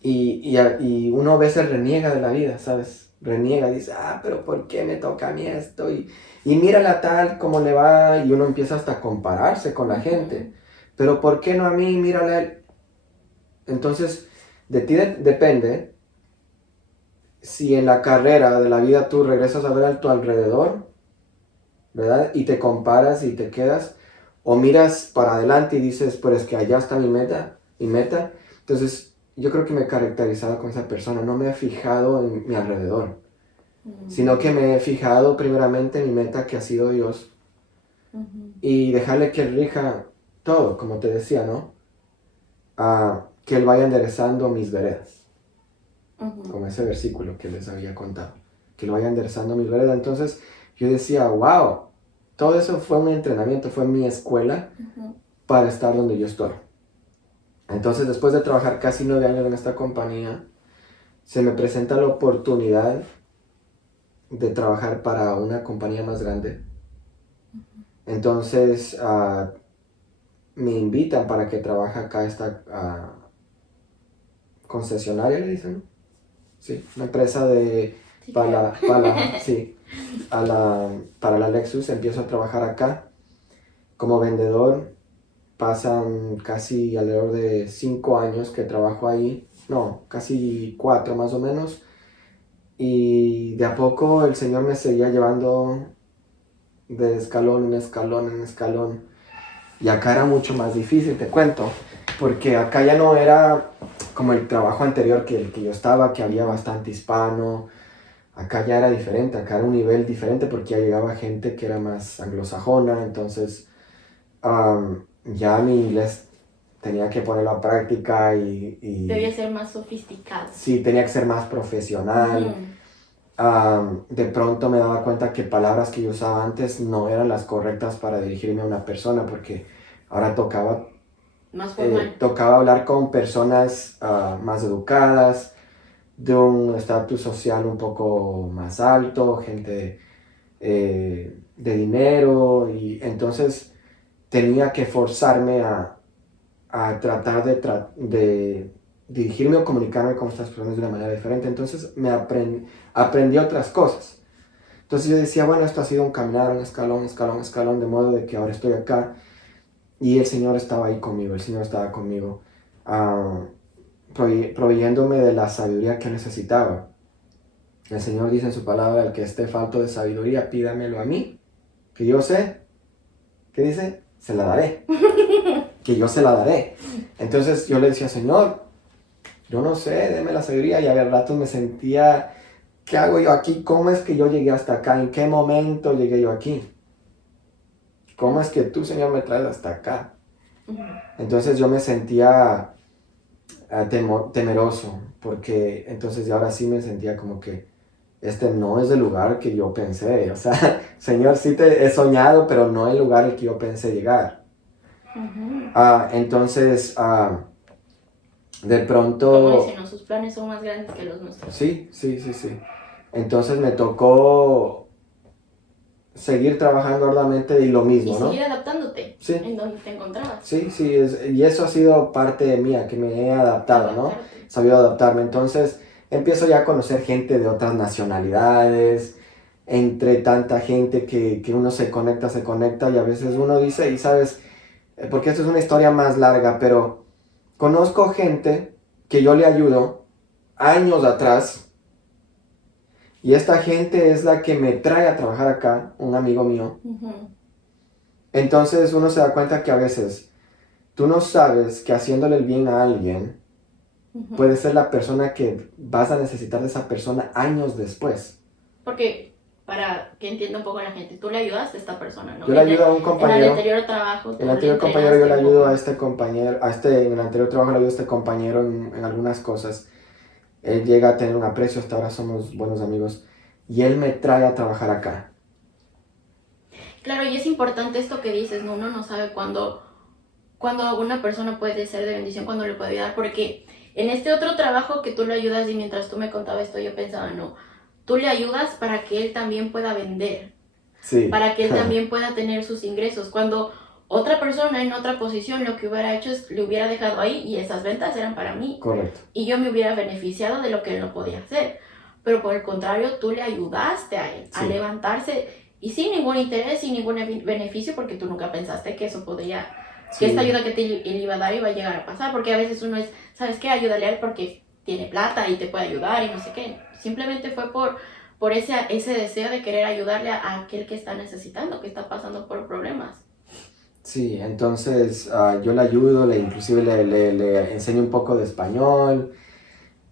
y uno a veces reniega de la vida, ¿sabes? Reniega y dice, pero ¿por qué me toca a mí esto? Y mírala tal como le va, y uno empieza hasta a compararse con la gente. Pero ¿por qué no a mí? Mírala a él. Entonces, de ti depende si en la carrera de la vida tú regresas a ver a tu alrededor, ¿verdad? Y te comparas y te quedas, o miras para adelante y dices, pues es que allá está mi meta. Entonces, yo creo que me he caracterizado con esa persona, no me he fijado en mi alrededor, sino que me he fijado primeramente en mi meta, que ha sido Dios, y dejarle que Él rija todo, como te decía, ¿no? Que Él vaya enderezando mis veredas. Como ese versículo que les había contado, que lo vaya enderezando mis veredas. Entonces yo decía, wow, todo eso fue un entrenamiento, fue mi escuela para estar donde yo estoy. Entonces, después de trabajar casi 9 años en esta compañía, se me presenta la oportunidad de trabajar para una compañía más grande. Entonces me invitan para que trabaje acá esta concesionaria, le dicen, ¿no? Sí, una empresa para la Lexus. Empiezo a trabajar acá como vendedor. Pasan casi alrededor de 5 años que trabajo ahí, no, casi 4 más o menos, y de a poco el Señor me seguía llevando de escalón en escalón, y acá era mucho más difícil, te cuento, porque acá ya no era como el trabajo anterior que el que yo estaba, que había bastante hispano. Acá ya era diferente, acá era un nivel diferente porque ya llegaba gente que era más anglosajona, entonces ya mi inglés tenía que ponerlo a práctica y Debía ser más sofisticado. sí, tenía que ser más profesional. De pronto me daba cuenta que palabras que yo usaba antes no eran las correctas para dirigirme a una persona, porque ahora Más formal. tocaba hablar con personas más educadas, de un estatus social un poco más alto, gente de dinero, y entonces tenía que forzarme a tratar de dirigirme o comunicarme con estas personas de una manera diferente. Entonces aprendí otras cosas. Entonces yo decía, bueno, esto ha sido un caminar, un escalón, escalón, escalón, de modo de que ahora estoy acá y el Señor estaba ahí conmigo, el Señor estaba conmigo, proveyéndome de la sabiduría que necesitaba. El Señor dice en su palabra, el que esté falto de sabiduría, pídamelo a mí, que yo sé. ¿Qué dice? Se la daré. Que yo se la daré. Entonces yo le decía, Señor, yo no sé, deme la sabiduría. Y a ratos me sentía, ¿qué hago yo aquí? ¿Cómo es que yo llegué hasta acá? ¿En qué momento llegué yo aquí? ¿Cómo es que tú, Señor, me traes hasta acá? Entonces yo me sentía temeroso, porque entonces ahora sí me sentía como que este no es el lugar que yo pensé. O sea, Señor, sí te he soñado, pero no el lugar al que yo pensé llegar. Entonces, de pronto... Como dicen, ¿no? Sus planes son más grandes que los nuestros. Sí. Entonces me tocó seguir trabajando arduamente y lo mismo, y ¿no? seguir adaptándote Sí. en donde te encontrabas. Sí, y eso ha sido parte mía, que me he adaptado, ¿no? He sabido adaptarme. Entonces empiezo ya a conocer gente de otras nacionalidades, entre tanta gente que uno se conecta y a veces uno dice, y sabes, porque esto es una historia más larga, pero conozco gente que yo le ayudo años atrás y esta gente es la que me trae a trabajar acá, un amigo mío. Entonces uno se da cuenta que a veces tú no sabes que haciéndole el bien a alguien puede ser la persona que vas a necesitar de esa persona años después. Porque, para que entienda un poco la gente, tú le ayudaste a esta persona, ¿no? Yo le ayudo a un compañero. En el anterior trabajo. En el anterior compañero yo le ayudo a este compañero, en el anterior trabajo le ayudo a este compañero en algunas cosas. Él llega a tener un aprecio, hasta ahora somos buenos amigos. Y él me trae a trabajar acá. Claro, y es importante esto que dices, ¿no? Uno no sabe cuándo alguna persona puede ser de bendición, cuándo le puede ayudar, porque en este otro trabajo que tú le ayudas, y mientras tú me contabas esto, yo pensaba, no, tú le ayudas para que él también pueda vender, Sí. Para que él también pueda tener sus ingresos, cuando otra persona en otra posición lo que hubiera hecho es le hubiera dejado ahí y esas ventas eran para mí. Correcto. Y yo me hubiera beneficiado de lo que él no podía hacer. Pero por el contrario, tú le ayudaste a él a levantarse y sin ningún interés, sin ningún beneficio, porque tú nunca pensaste que eso podría, que esta ayuda que te iba a dar iba a llegar a pasar. Porque a veces uno es, ¿sabes qué? Ayúdale a él porque tiene plata y te puede ayudar y no sé qué. Simplemente fue por ese deseo de querer ayudarle a aquel que está necesitando, que está pasando por problemas. Sí, entonces yo le ayudo, inclusive le enseño un poco de español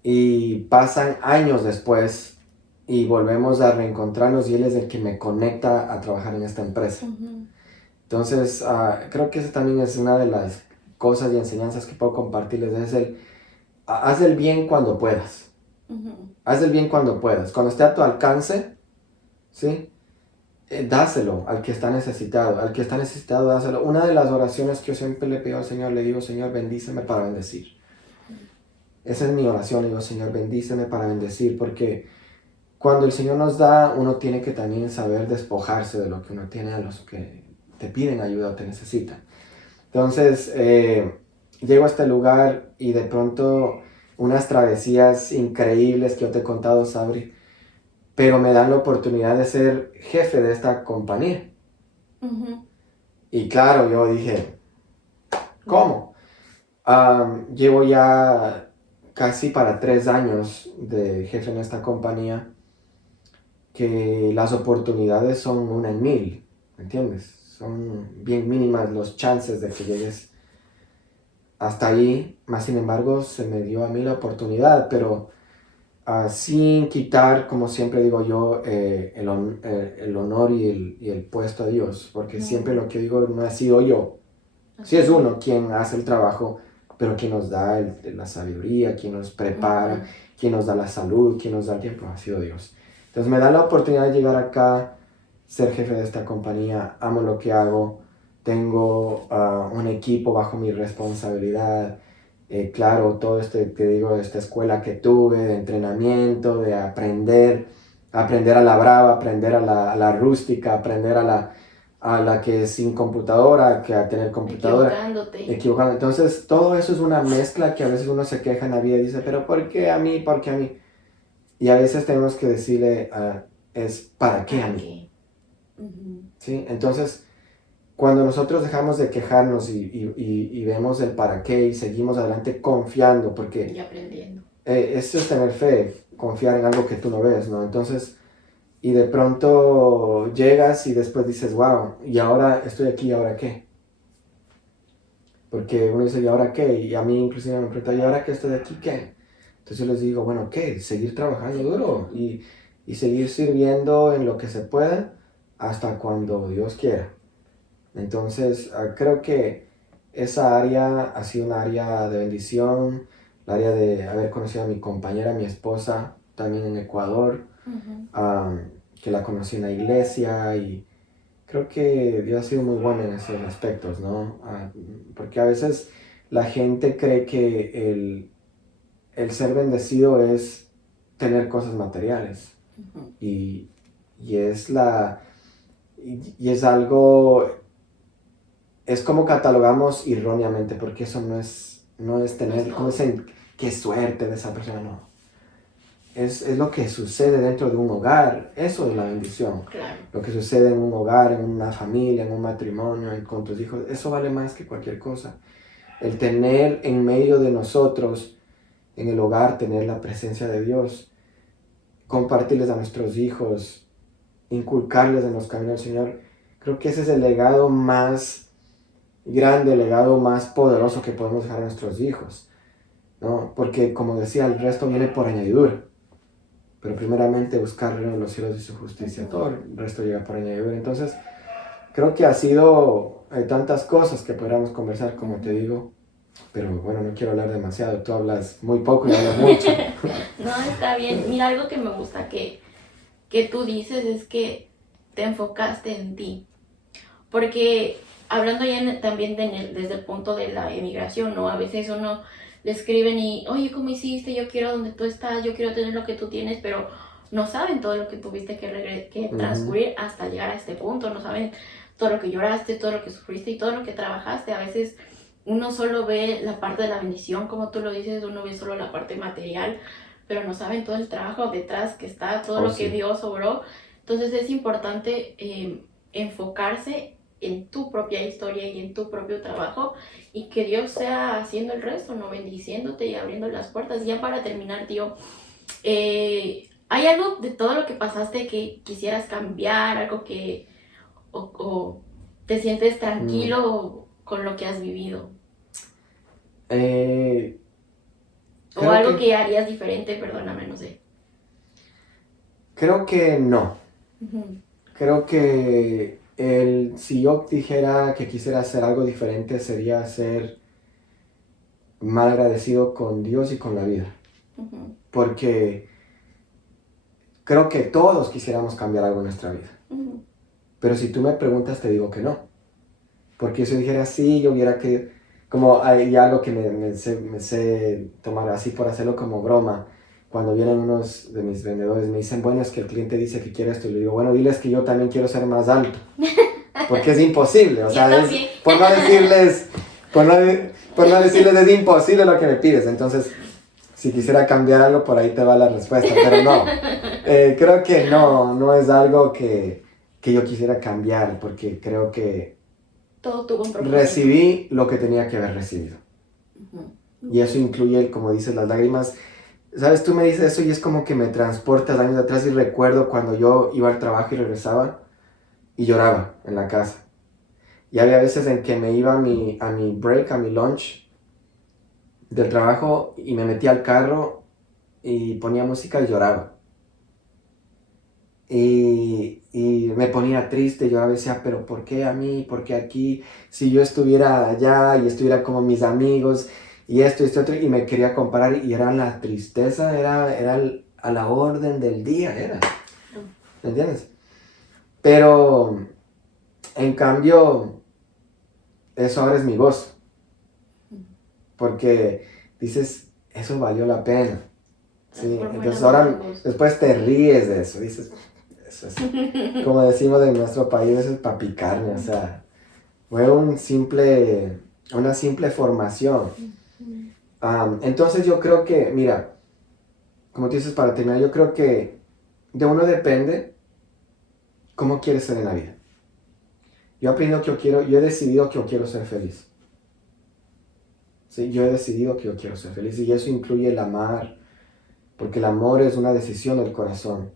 y pasan años después y volvemos a reencontrarnos y él es el que me conecta a trabajar en esta empresa. Entonces creo que esa también es una de las cosas y enseñanzas que puedo compartirles, es haz el bien cuando puedas. Haz el bien cuando puedas, cuando esté a tu alcance, ¿sí? Dáselo al que está necesitado, dáselo. Una de las oraciones que yo siempre le pido al Señor, le digo, Señor, bendíceme para bendecir. Esa es mi oración, le digo, Señor, bendíceme para bendecir, porque cuando el Señor nos da, uno tiene que también saber despojarse de lo que uno tiene a los que te piden ayuda o te necesitan. Entonces, llego a este lugar y de pronto unas travesías increíbles que yo te he contado, Sabri, pero me dan la oportunidad de ser jefe de esta compañía. Y claro, yo dije, ¿cómo? Llevo ya casi para 3 años de jefe en esta compañía, que las oportunidades son 1 en 1000, ¿me entiendes? Son bien mínimas los chances de que llegues hasta ahí, más sin embargo se me dio a mí la oportunidad, pero sin quitar, como siempre digo yo, el honor y el puesto a Dios, porque siempre lo que digo no ha sido yo, Sí es uno quien hace el trabajo, pero quien nos da la sabiduría, quien nos prepara, quien nos da la salud, quien nos da el tiempo, ha sido Dios. Entonces me da la oportunidad de llegar acá, ser jefe de esta compañía, amo lo que hago, tengo un equipo bajo mi responsabilidad, claro, todo te digo, esta escuela que tuve, de entrenamiento, de aprender a la brava, aprender a la rústica, aprender a la que es sin computadora, que a tener computadora. Equivocando. Entonces, todo eso es una mezcla que a veces uno se queja en la vida y dice, pero ¿por qué a mí? ¿Por qué a mí? Y a veces tenemos que decirle, es ¿para qué a mí? ¿Sí? Entonces, cuando nosotros dejamos de quejarnos y vemos el para qué y seguimos adelante confiando, porque y aprendiendo. Eso es tener fe, confiar en algo que tú no ves, ¿no? Entonces, y de pronto llegas y después dices, wow, y ahora estoy aquí, ¿y ahora qué? Porque uno dice, ¿y ahora qué? Y a mí inclusive me preguntan, ¿y ahora que estoy aquí, qué? Entonces yo les digo, bueno, ¿qué? Seguir trabajando duro y seguir sirviendo en lo que se pueda hasta cuando Dios quiera. Entonces, creo que esa área ha sido un área de bendición, el área de haber conocido a mi compañera, mi esposa, también en Ecuador, que la conocí en la iglesia y creo que Dios ha sido muy bueno en esos aspectos, ¿no? Porque a veces la gente cree que el ser bendecido es tener cosas materiales y es es algo, es como catalogamos erróneamente, porque eso no es tener, como dicen, qué suerte de esa persona, no. Es lo que sucede dentro de un hogar, eso es la bendición. Claro. Lo que sucede en un hogar, en una familia, en un matrimonio, con tus hijos, eso vale más que cualquier cosa. El tener en medio de nosotros, en el hogar, tener la presencia de Dios, compartirles a nuestros hijos, inculcarles en los caminos del Señor, creo que ese es el legado más grande, el legado más poderoso que podemos dejar a nuestros hijos, ¿no? Porque como decía, el resto viene por añadidura. Pero primeramente buscar el reino de los cielos y su justicia, todo el resto llega por añadidura. Entonces, creo que ha sido tantas cosas que podríamos conversar, como te digo, pero bueno, no quiero hablar demasiado, tú hablas muy poco y hablas mucho. No, está bien. Mira, algo que me gusta que tú dices es que te enfocaste en ti. Porque hablando ya también desde el punto de la emigración, ¿no? A veces uno le escriben y, oye, ¿cómo hiciste? Yo quiero donde tú estás, yo quiero tener lo que tú tienes, pero no saben todo lo que tuviste que transcurrir hasta llegar a este punto, no saben todo lo que lloraste, todo lo que sufriste y todo lo que trabajaste. A veces uno solo ve la parte de la bendición, como tú lo dices, uno ve solo la parte material, pero no saben todo el trabajo detrás que está, todo lo que Dios obró. Entonces es importante enfocarse en tu propia historia y en tu propio trabajo y que Dios sea haciendo el resto, no bendiciéndote y abriendo las puertas. Ya para terminar, tío, ¿hay algo de todo lo que pasaste que quisieras cambiar, algo que o te sientes tranquilo con lo que has vivido? O algo que harías diferente, perdóname, no sé. Creo que no. Creo que si yo dijera que quisiera hacer algo diferente sería ser mal agradecido con Dios y con la vida. Porque creo que todos quisiéramos cambiar algo en nuestra vida. Pero si tú me preguntas, te digo que no. Porque si yo dijera sí, yo hubiera que... Como hay algo que me sé tomar así por hacerlo como broma. Cuando vienen unos de mis vendedores me dicen, bueno, es que el cliente dice que quiere esto. Y le digo, bueno, diles que yo también quiero ser más alto. Porque es imposible. O sea, por no decirles es imposible lo que me pides. Entonces, si quisiera cambiar algo, por ahí te va la respuesta. Pero no. Creo que no es algo que yo quisiera cambiar. Porque creo que todo tuvo un propósito. Recibí lo que tenía que haber recibido. Y eso incluye, como dices, las lágrimas. ¿Sabes? Tú me dices eso y es como que me transportas años atrás y recuerdo cuando yo iba al trabajo y regresaba y lloraba en la casa. Y había veces en que me iba a mi break, a mi lunch del trabajo y me metía al carro y ponía música y lloraba. y me ponía triste. Yo a veces decía, pero ¿por qué a mí? ¿Por qué aquí? Si yo estuviera allá y estuviera como mis amigos y esto y esto otro, y me quería comparar y era la tristeza, era a la orden del día, era. ¿Me entiendes? Pero en cambio, eso ahora es mi gozo. Porque dices, eso valió la pena. ¿Sí? Entonces ahora después te ríes de eso. Dices, eso es, como decimos en nuestro país, eso es papi carne. O sea, fue una simple formación. Entonces yo creo que, mira, como tú dices para terminar, yo creo que de uno depende cómo quieres ser en la vida. Yo he decidido que yo quiero ser feliz. Sí, yo he decidido que yo quiero ser feliz y eso incluye el amar, porque el amor es una decisión del corazón.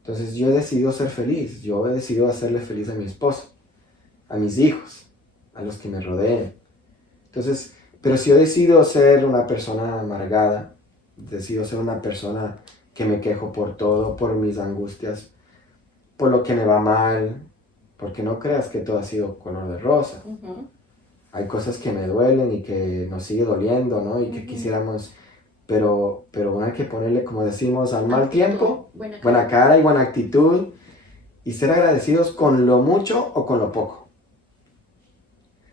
Entonces yo he decidido ser feliz, yo he decidido hacerle feliz a mi esposo, a mis hijos, a los que me rodeen. Entonces, pero si yo decido ser una persona amargada, decido ser una persona que me quejo por todo, por mis angustias, por lo que me va mal, porque no creas que todo ha sido color de rosa. Uh-huh. Hay cosas que me duelen y que nos sigue doliendo, ¿no? Y que uh-huh. quisiéramos, pero hay que ponerle, como decimos, al mal tiempo, buena cara y buena actitud, y ser agradecidos con lo mucho o con lo poco.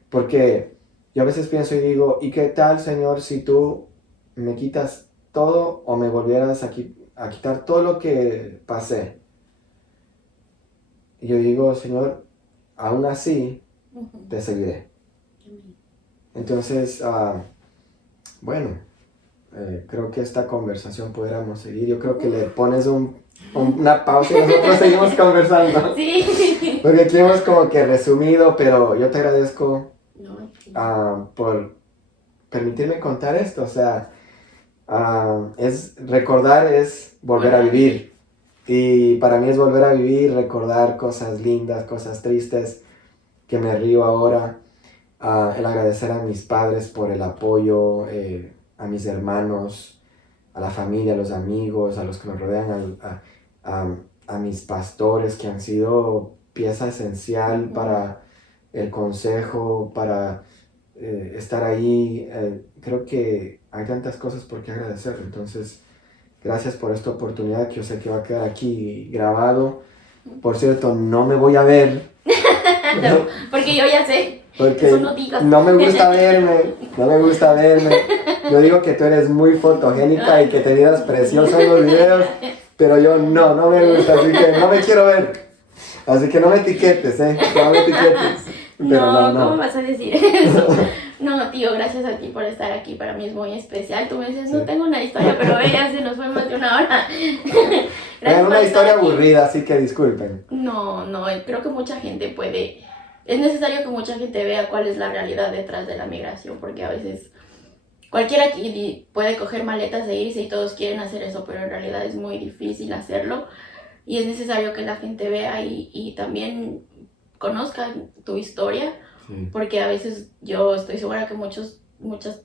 Porque yo a veces pienso y digo, ¿y qué tal, Señor, si tú me quitas todo o me volvieras a quitar todo lo que pasé? Y yo digo, Señor, aún así uh-huh. te seguiré. Entonces, creo que esta conversación pudiéramos seguir. Yo creo que le pones una pausa y nosotros seguimos conversando. Sí. Porque aquí hemos como que resumido, pero yo te agradezco por permitirme contar esto. O sea, recordar es volver a vivir. Y para mí es volver a vivir, recordar cosas lindas, cosas tristes, que me río ahora. El agradecer a mis padres por el apoyo, a mis hermanos, a la familia, a los amigos, a los que me rodean, a mis pastores que han sido pieza esencial para el consejo, para estar ahí. Creo que hay tantas cosas por qué agradecer. Entonces, gracias por esta oportunidad que yo sé que va a quedar aquí grabado. Por cierto, no me voy a ver. No, porque yo ya sé. Porque no me gusta verme. Yo digo que tú eres muy fotogénica y que te miras preciosa en los videos, pero yo no me gusta, así que no me quiero ver. Así que no me etiquetes, no me etiquetes. Pero no, ¿cómo vas a decir eso? No, tío, gracias a ti por estar aquí, para mí es muy especial. Tú me dices, no tengo una historia, pero ella se nos fue más de una hora. Es una historia aburrida, así que disculpen. No, creo que mucha gente puede... Es necesario que mucha gente vea cuál es la realidad detrás de la migración, porque a veces cualquiera aquí puede coger maletas e irse y todos quieren hacer eso, pero en realidad es muy difícil hacerlo y es necesario que la gente vea y también conozca tu historia, sí. Porque a veces yo estoy segura que muchas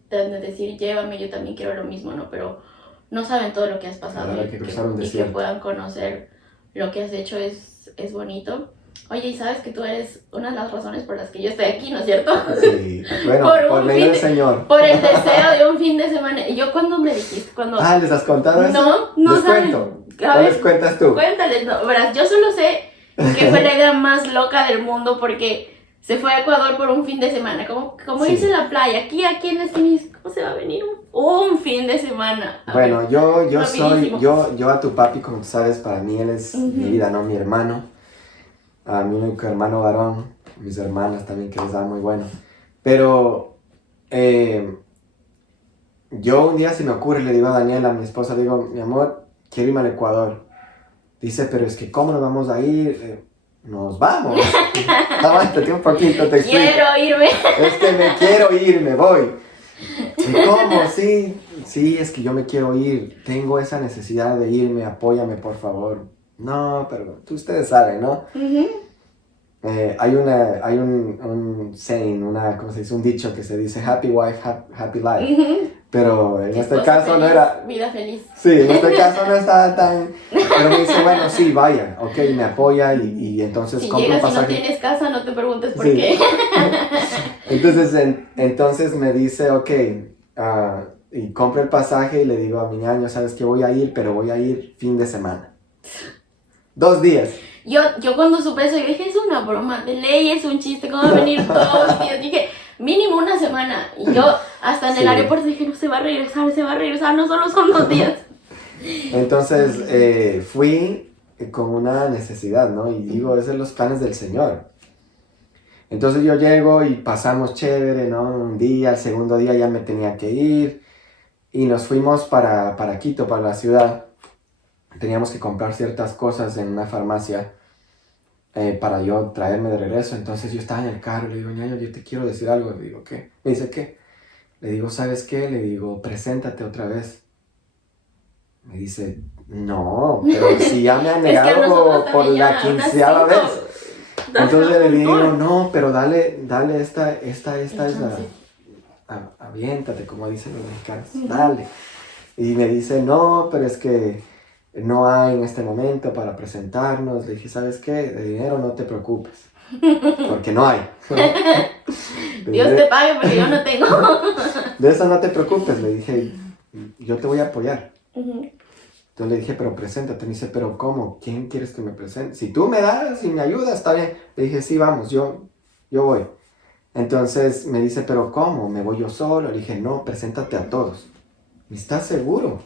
deben de decir, llévame, yo también quiero lo mismo, ¿no? Pero no saben todo lo que has pasado y que puedan conocer lo que has hecho es bonito. Oye, y sabes que tú eres una de las razones por las que yo estoy aquí, ¿no es cierto? Sí, bueno, por medio del Señor. Por el deseo de un fin de semana. Y yo cuando me dijiste, ¿les has contado eso? No les saben. Cuento. ¿O les cuentas tú? Cuéntales, no, verás, yo solo sé que fue la idea más loca del mundo porque se fue a Ecuador por un fin de semana. Como sí. Irse a la playa, aquí en la esquina, ¿cómo se va a venir un fin de semana? Bueno, yo a tu papi, como tú sabes, para mí él es mi vida, ¿no? Mi hermano. A mi único hermano varón, mis hermanas también, que les da muy bueno. Pero yo un día se me ocurre, le digo a Daniela, a mi esposa, digo, mi amor, quiero irme al Ecuador. Dice, pero es que ¿cómo nos vamos a ir? Nos vamos. Aguántate un poquito, te explico. Quiero irme. Es que me quiero ir, me voy. ¿Y cómo? Sí, es que yo me quiero ir. Tengo esa necesidad de irme, apóyame, por favor. No, pero ustedes saben, ¿no? Uh-huh. Hay un saying, ¿cómo se dice? Un dicho que se dice, happy wife, happy life. Uh-huh. Pero en este Esposa caso no feliz, era... vida feliz. Sí, en este caso no estaba tan... Pero me dice, bueno, sí, vaya, ok, me apoya y entonces Si compro un llegas y no pasaje. tienes casa, no te preguntes por Sí. qué. Entonces, entonces me dice, ok, y compro el pasaje y le digo a mi ñaño, sabes que voy a ir, pero voy a ir fin de semana. 2 días. Yo cuando supe eso, yo dije, es una broma, de ley es un chiste, ¿cómo va a venir todos los días? Dije, mínimo una semana. Y yo hasta en el Sí. aeropuerto dije, no, se va a regresar, no solo son 2 días. Entonces fui con una necesidad, ¿no? Y digo, esos son los planes del Señor. Entonces yo llego y pasamos chévere, ¿no? Un día, el segundo día ya me tenía que ir y nos fuimos para Quito, para la ciudad. Teníamos que comprar ciertas cosas en una farmacia para yo traerme de regreso. Entonces yo estaba en el carro y le digo, ñaño, yo te quiero decir algo. Le digo, ¿qué? Me dice, ¿qué? Le digo, ¿sabes qué? Le digo, preséntate otra vez. Me dice, no, pero si ya me han Es que a negado nosotros por también la ya, unas 15ª vez. 5, Entonces le digo, montón. no, pero dale esta es la... Entonces, Aviéntate, como dicen los mexicanos, dale. Y me dice, no, pero es que no hay en este momento para presentarnos. Le dije, ¿sabes qué? De dinero no te preocupes, porque no hay. Dios te pague porque yo no tengo. De eso no te preocupes, le dije, yo te voy a apoyar. Ujú. Entonces le dije, pero preséntate. Me dice, pero ¿cómo? ¿Quién quieres que me presente? Si tú me das y me ayudas, está bien. Le dije, sí, vamos, yo voy. Entonces me dice, pero ¿cómo? ¿Me voy yo solo? Le dije, no, preséntate a todos. ¿Estás seguro?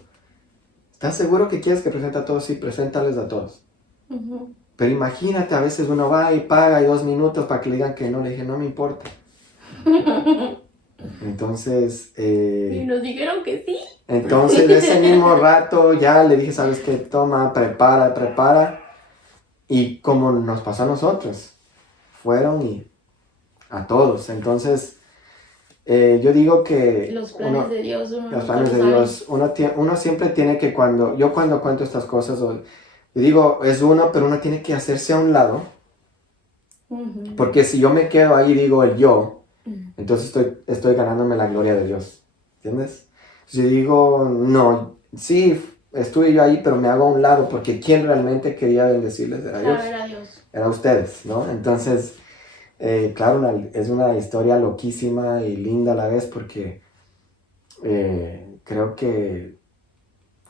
¿Estás seguro que quieres que presente a todos? Sí, preséntales a todos. Ujú. Pero imagínate, a veces uno va y paga y 2 minutos para que le digan que no. Le dije, no me importa. Entonces, Y nos dijeron que sí. entonces ese mismo rato ya le dije, ¿sabes qué? Toma, prepara. Y como nos pasó a nosotros, fueron y a todos. Entonces, yo digo que Los planes de Dios, uno los nunca planes lo de sabe. Dios, uno siempre tiene que yo cuando cuento estas cosas, yo digo, es uno, pero uno tiene que hacerse a un lado, Ujú. porque si yo me quedo ahí y digo el yo, Ujú. entonces estoy ganándome la gloria de Dios, ¿entiendes? Si yo digo, no, sí, estuve yo ahí, pero me hago a un lado, porque quien realmente quería bendecirles era Dios, Claro, era Dios. era ustedes, ¿no? Entonces, claro, es una historia loquísima y linda a la vez, porque creo que,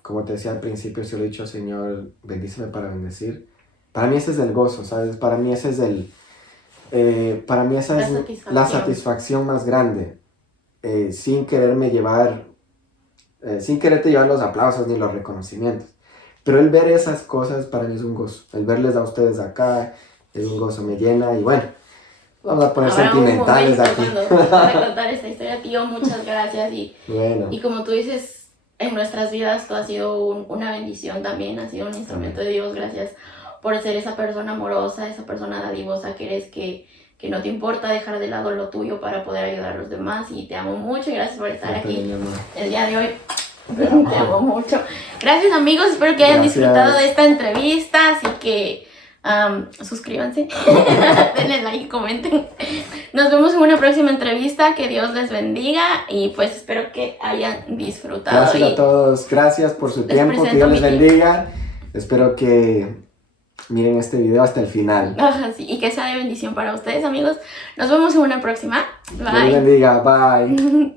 como te decía al principio, si lo he dicho, Señor, bendíceme para bendecir. Para mí ese es el gozo, ¿sabes? Para mí ese es para mí esa La es satisfacción. la satisfacción más grande, sin quererme llevar, sin quererte llevar los aplausos ni los reconocimientos. Pero el ver esas cosas para mí es un gozo. El verles a ustedes acá es un gozo, me llena y bueno, vamos a poner Habrá un sentimentales momento aquí. para contar esta historia, tío. Muchas gracias. Bueno, Y como tú dices, en nuestras vidas tú has sido una bendición también, has sido un instrumento de Dios. Gracias por ser esa persona amorosa, esa persona dadivosa que eres, que no te importa dejar de lado lo tuyo para poder ayudar a los demás. Y te amo mucho y gracias por estar yo también, aquí mi amor. el día de hoy. Te amo mucho. Gracias, amigos, espero que hayan Gracias. disfrutado de esta entrevista, así que suscríbanse, denle like, comenten. Nos vemos en una próxima entrevista, que Dios les bendiga y pues espero que hayan disfrutado. Gracias a todos, gracias por su les tiempo, que presento Dios a les mi bendiga. Espero que miren este video hasta el final. Ajá, sí, y que sea de bendición para ustedes, amigos. Nos vemos en una próxima. Dios les bendiga, bye. Bye.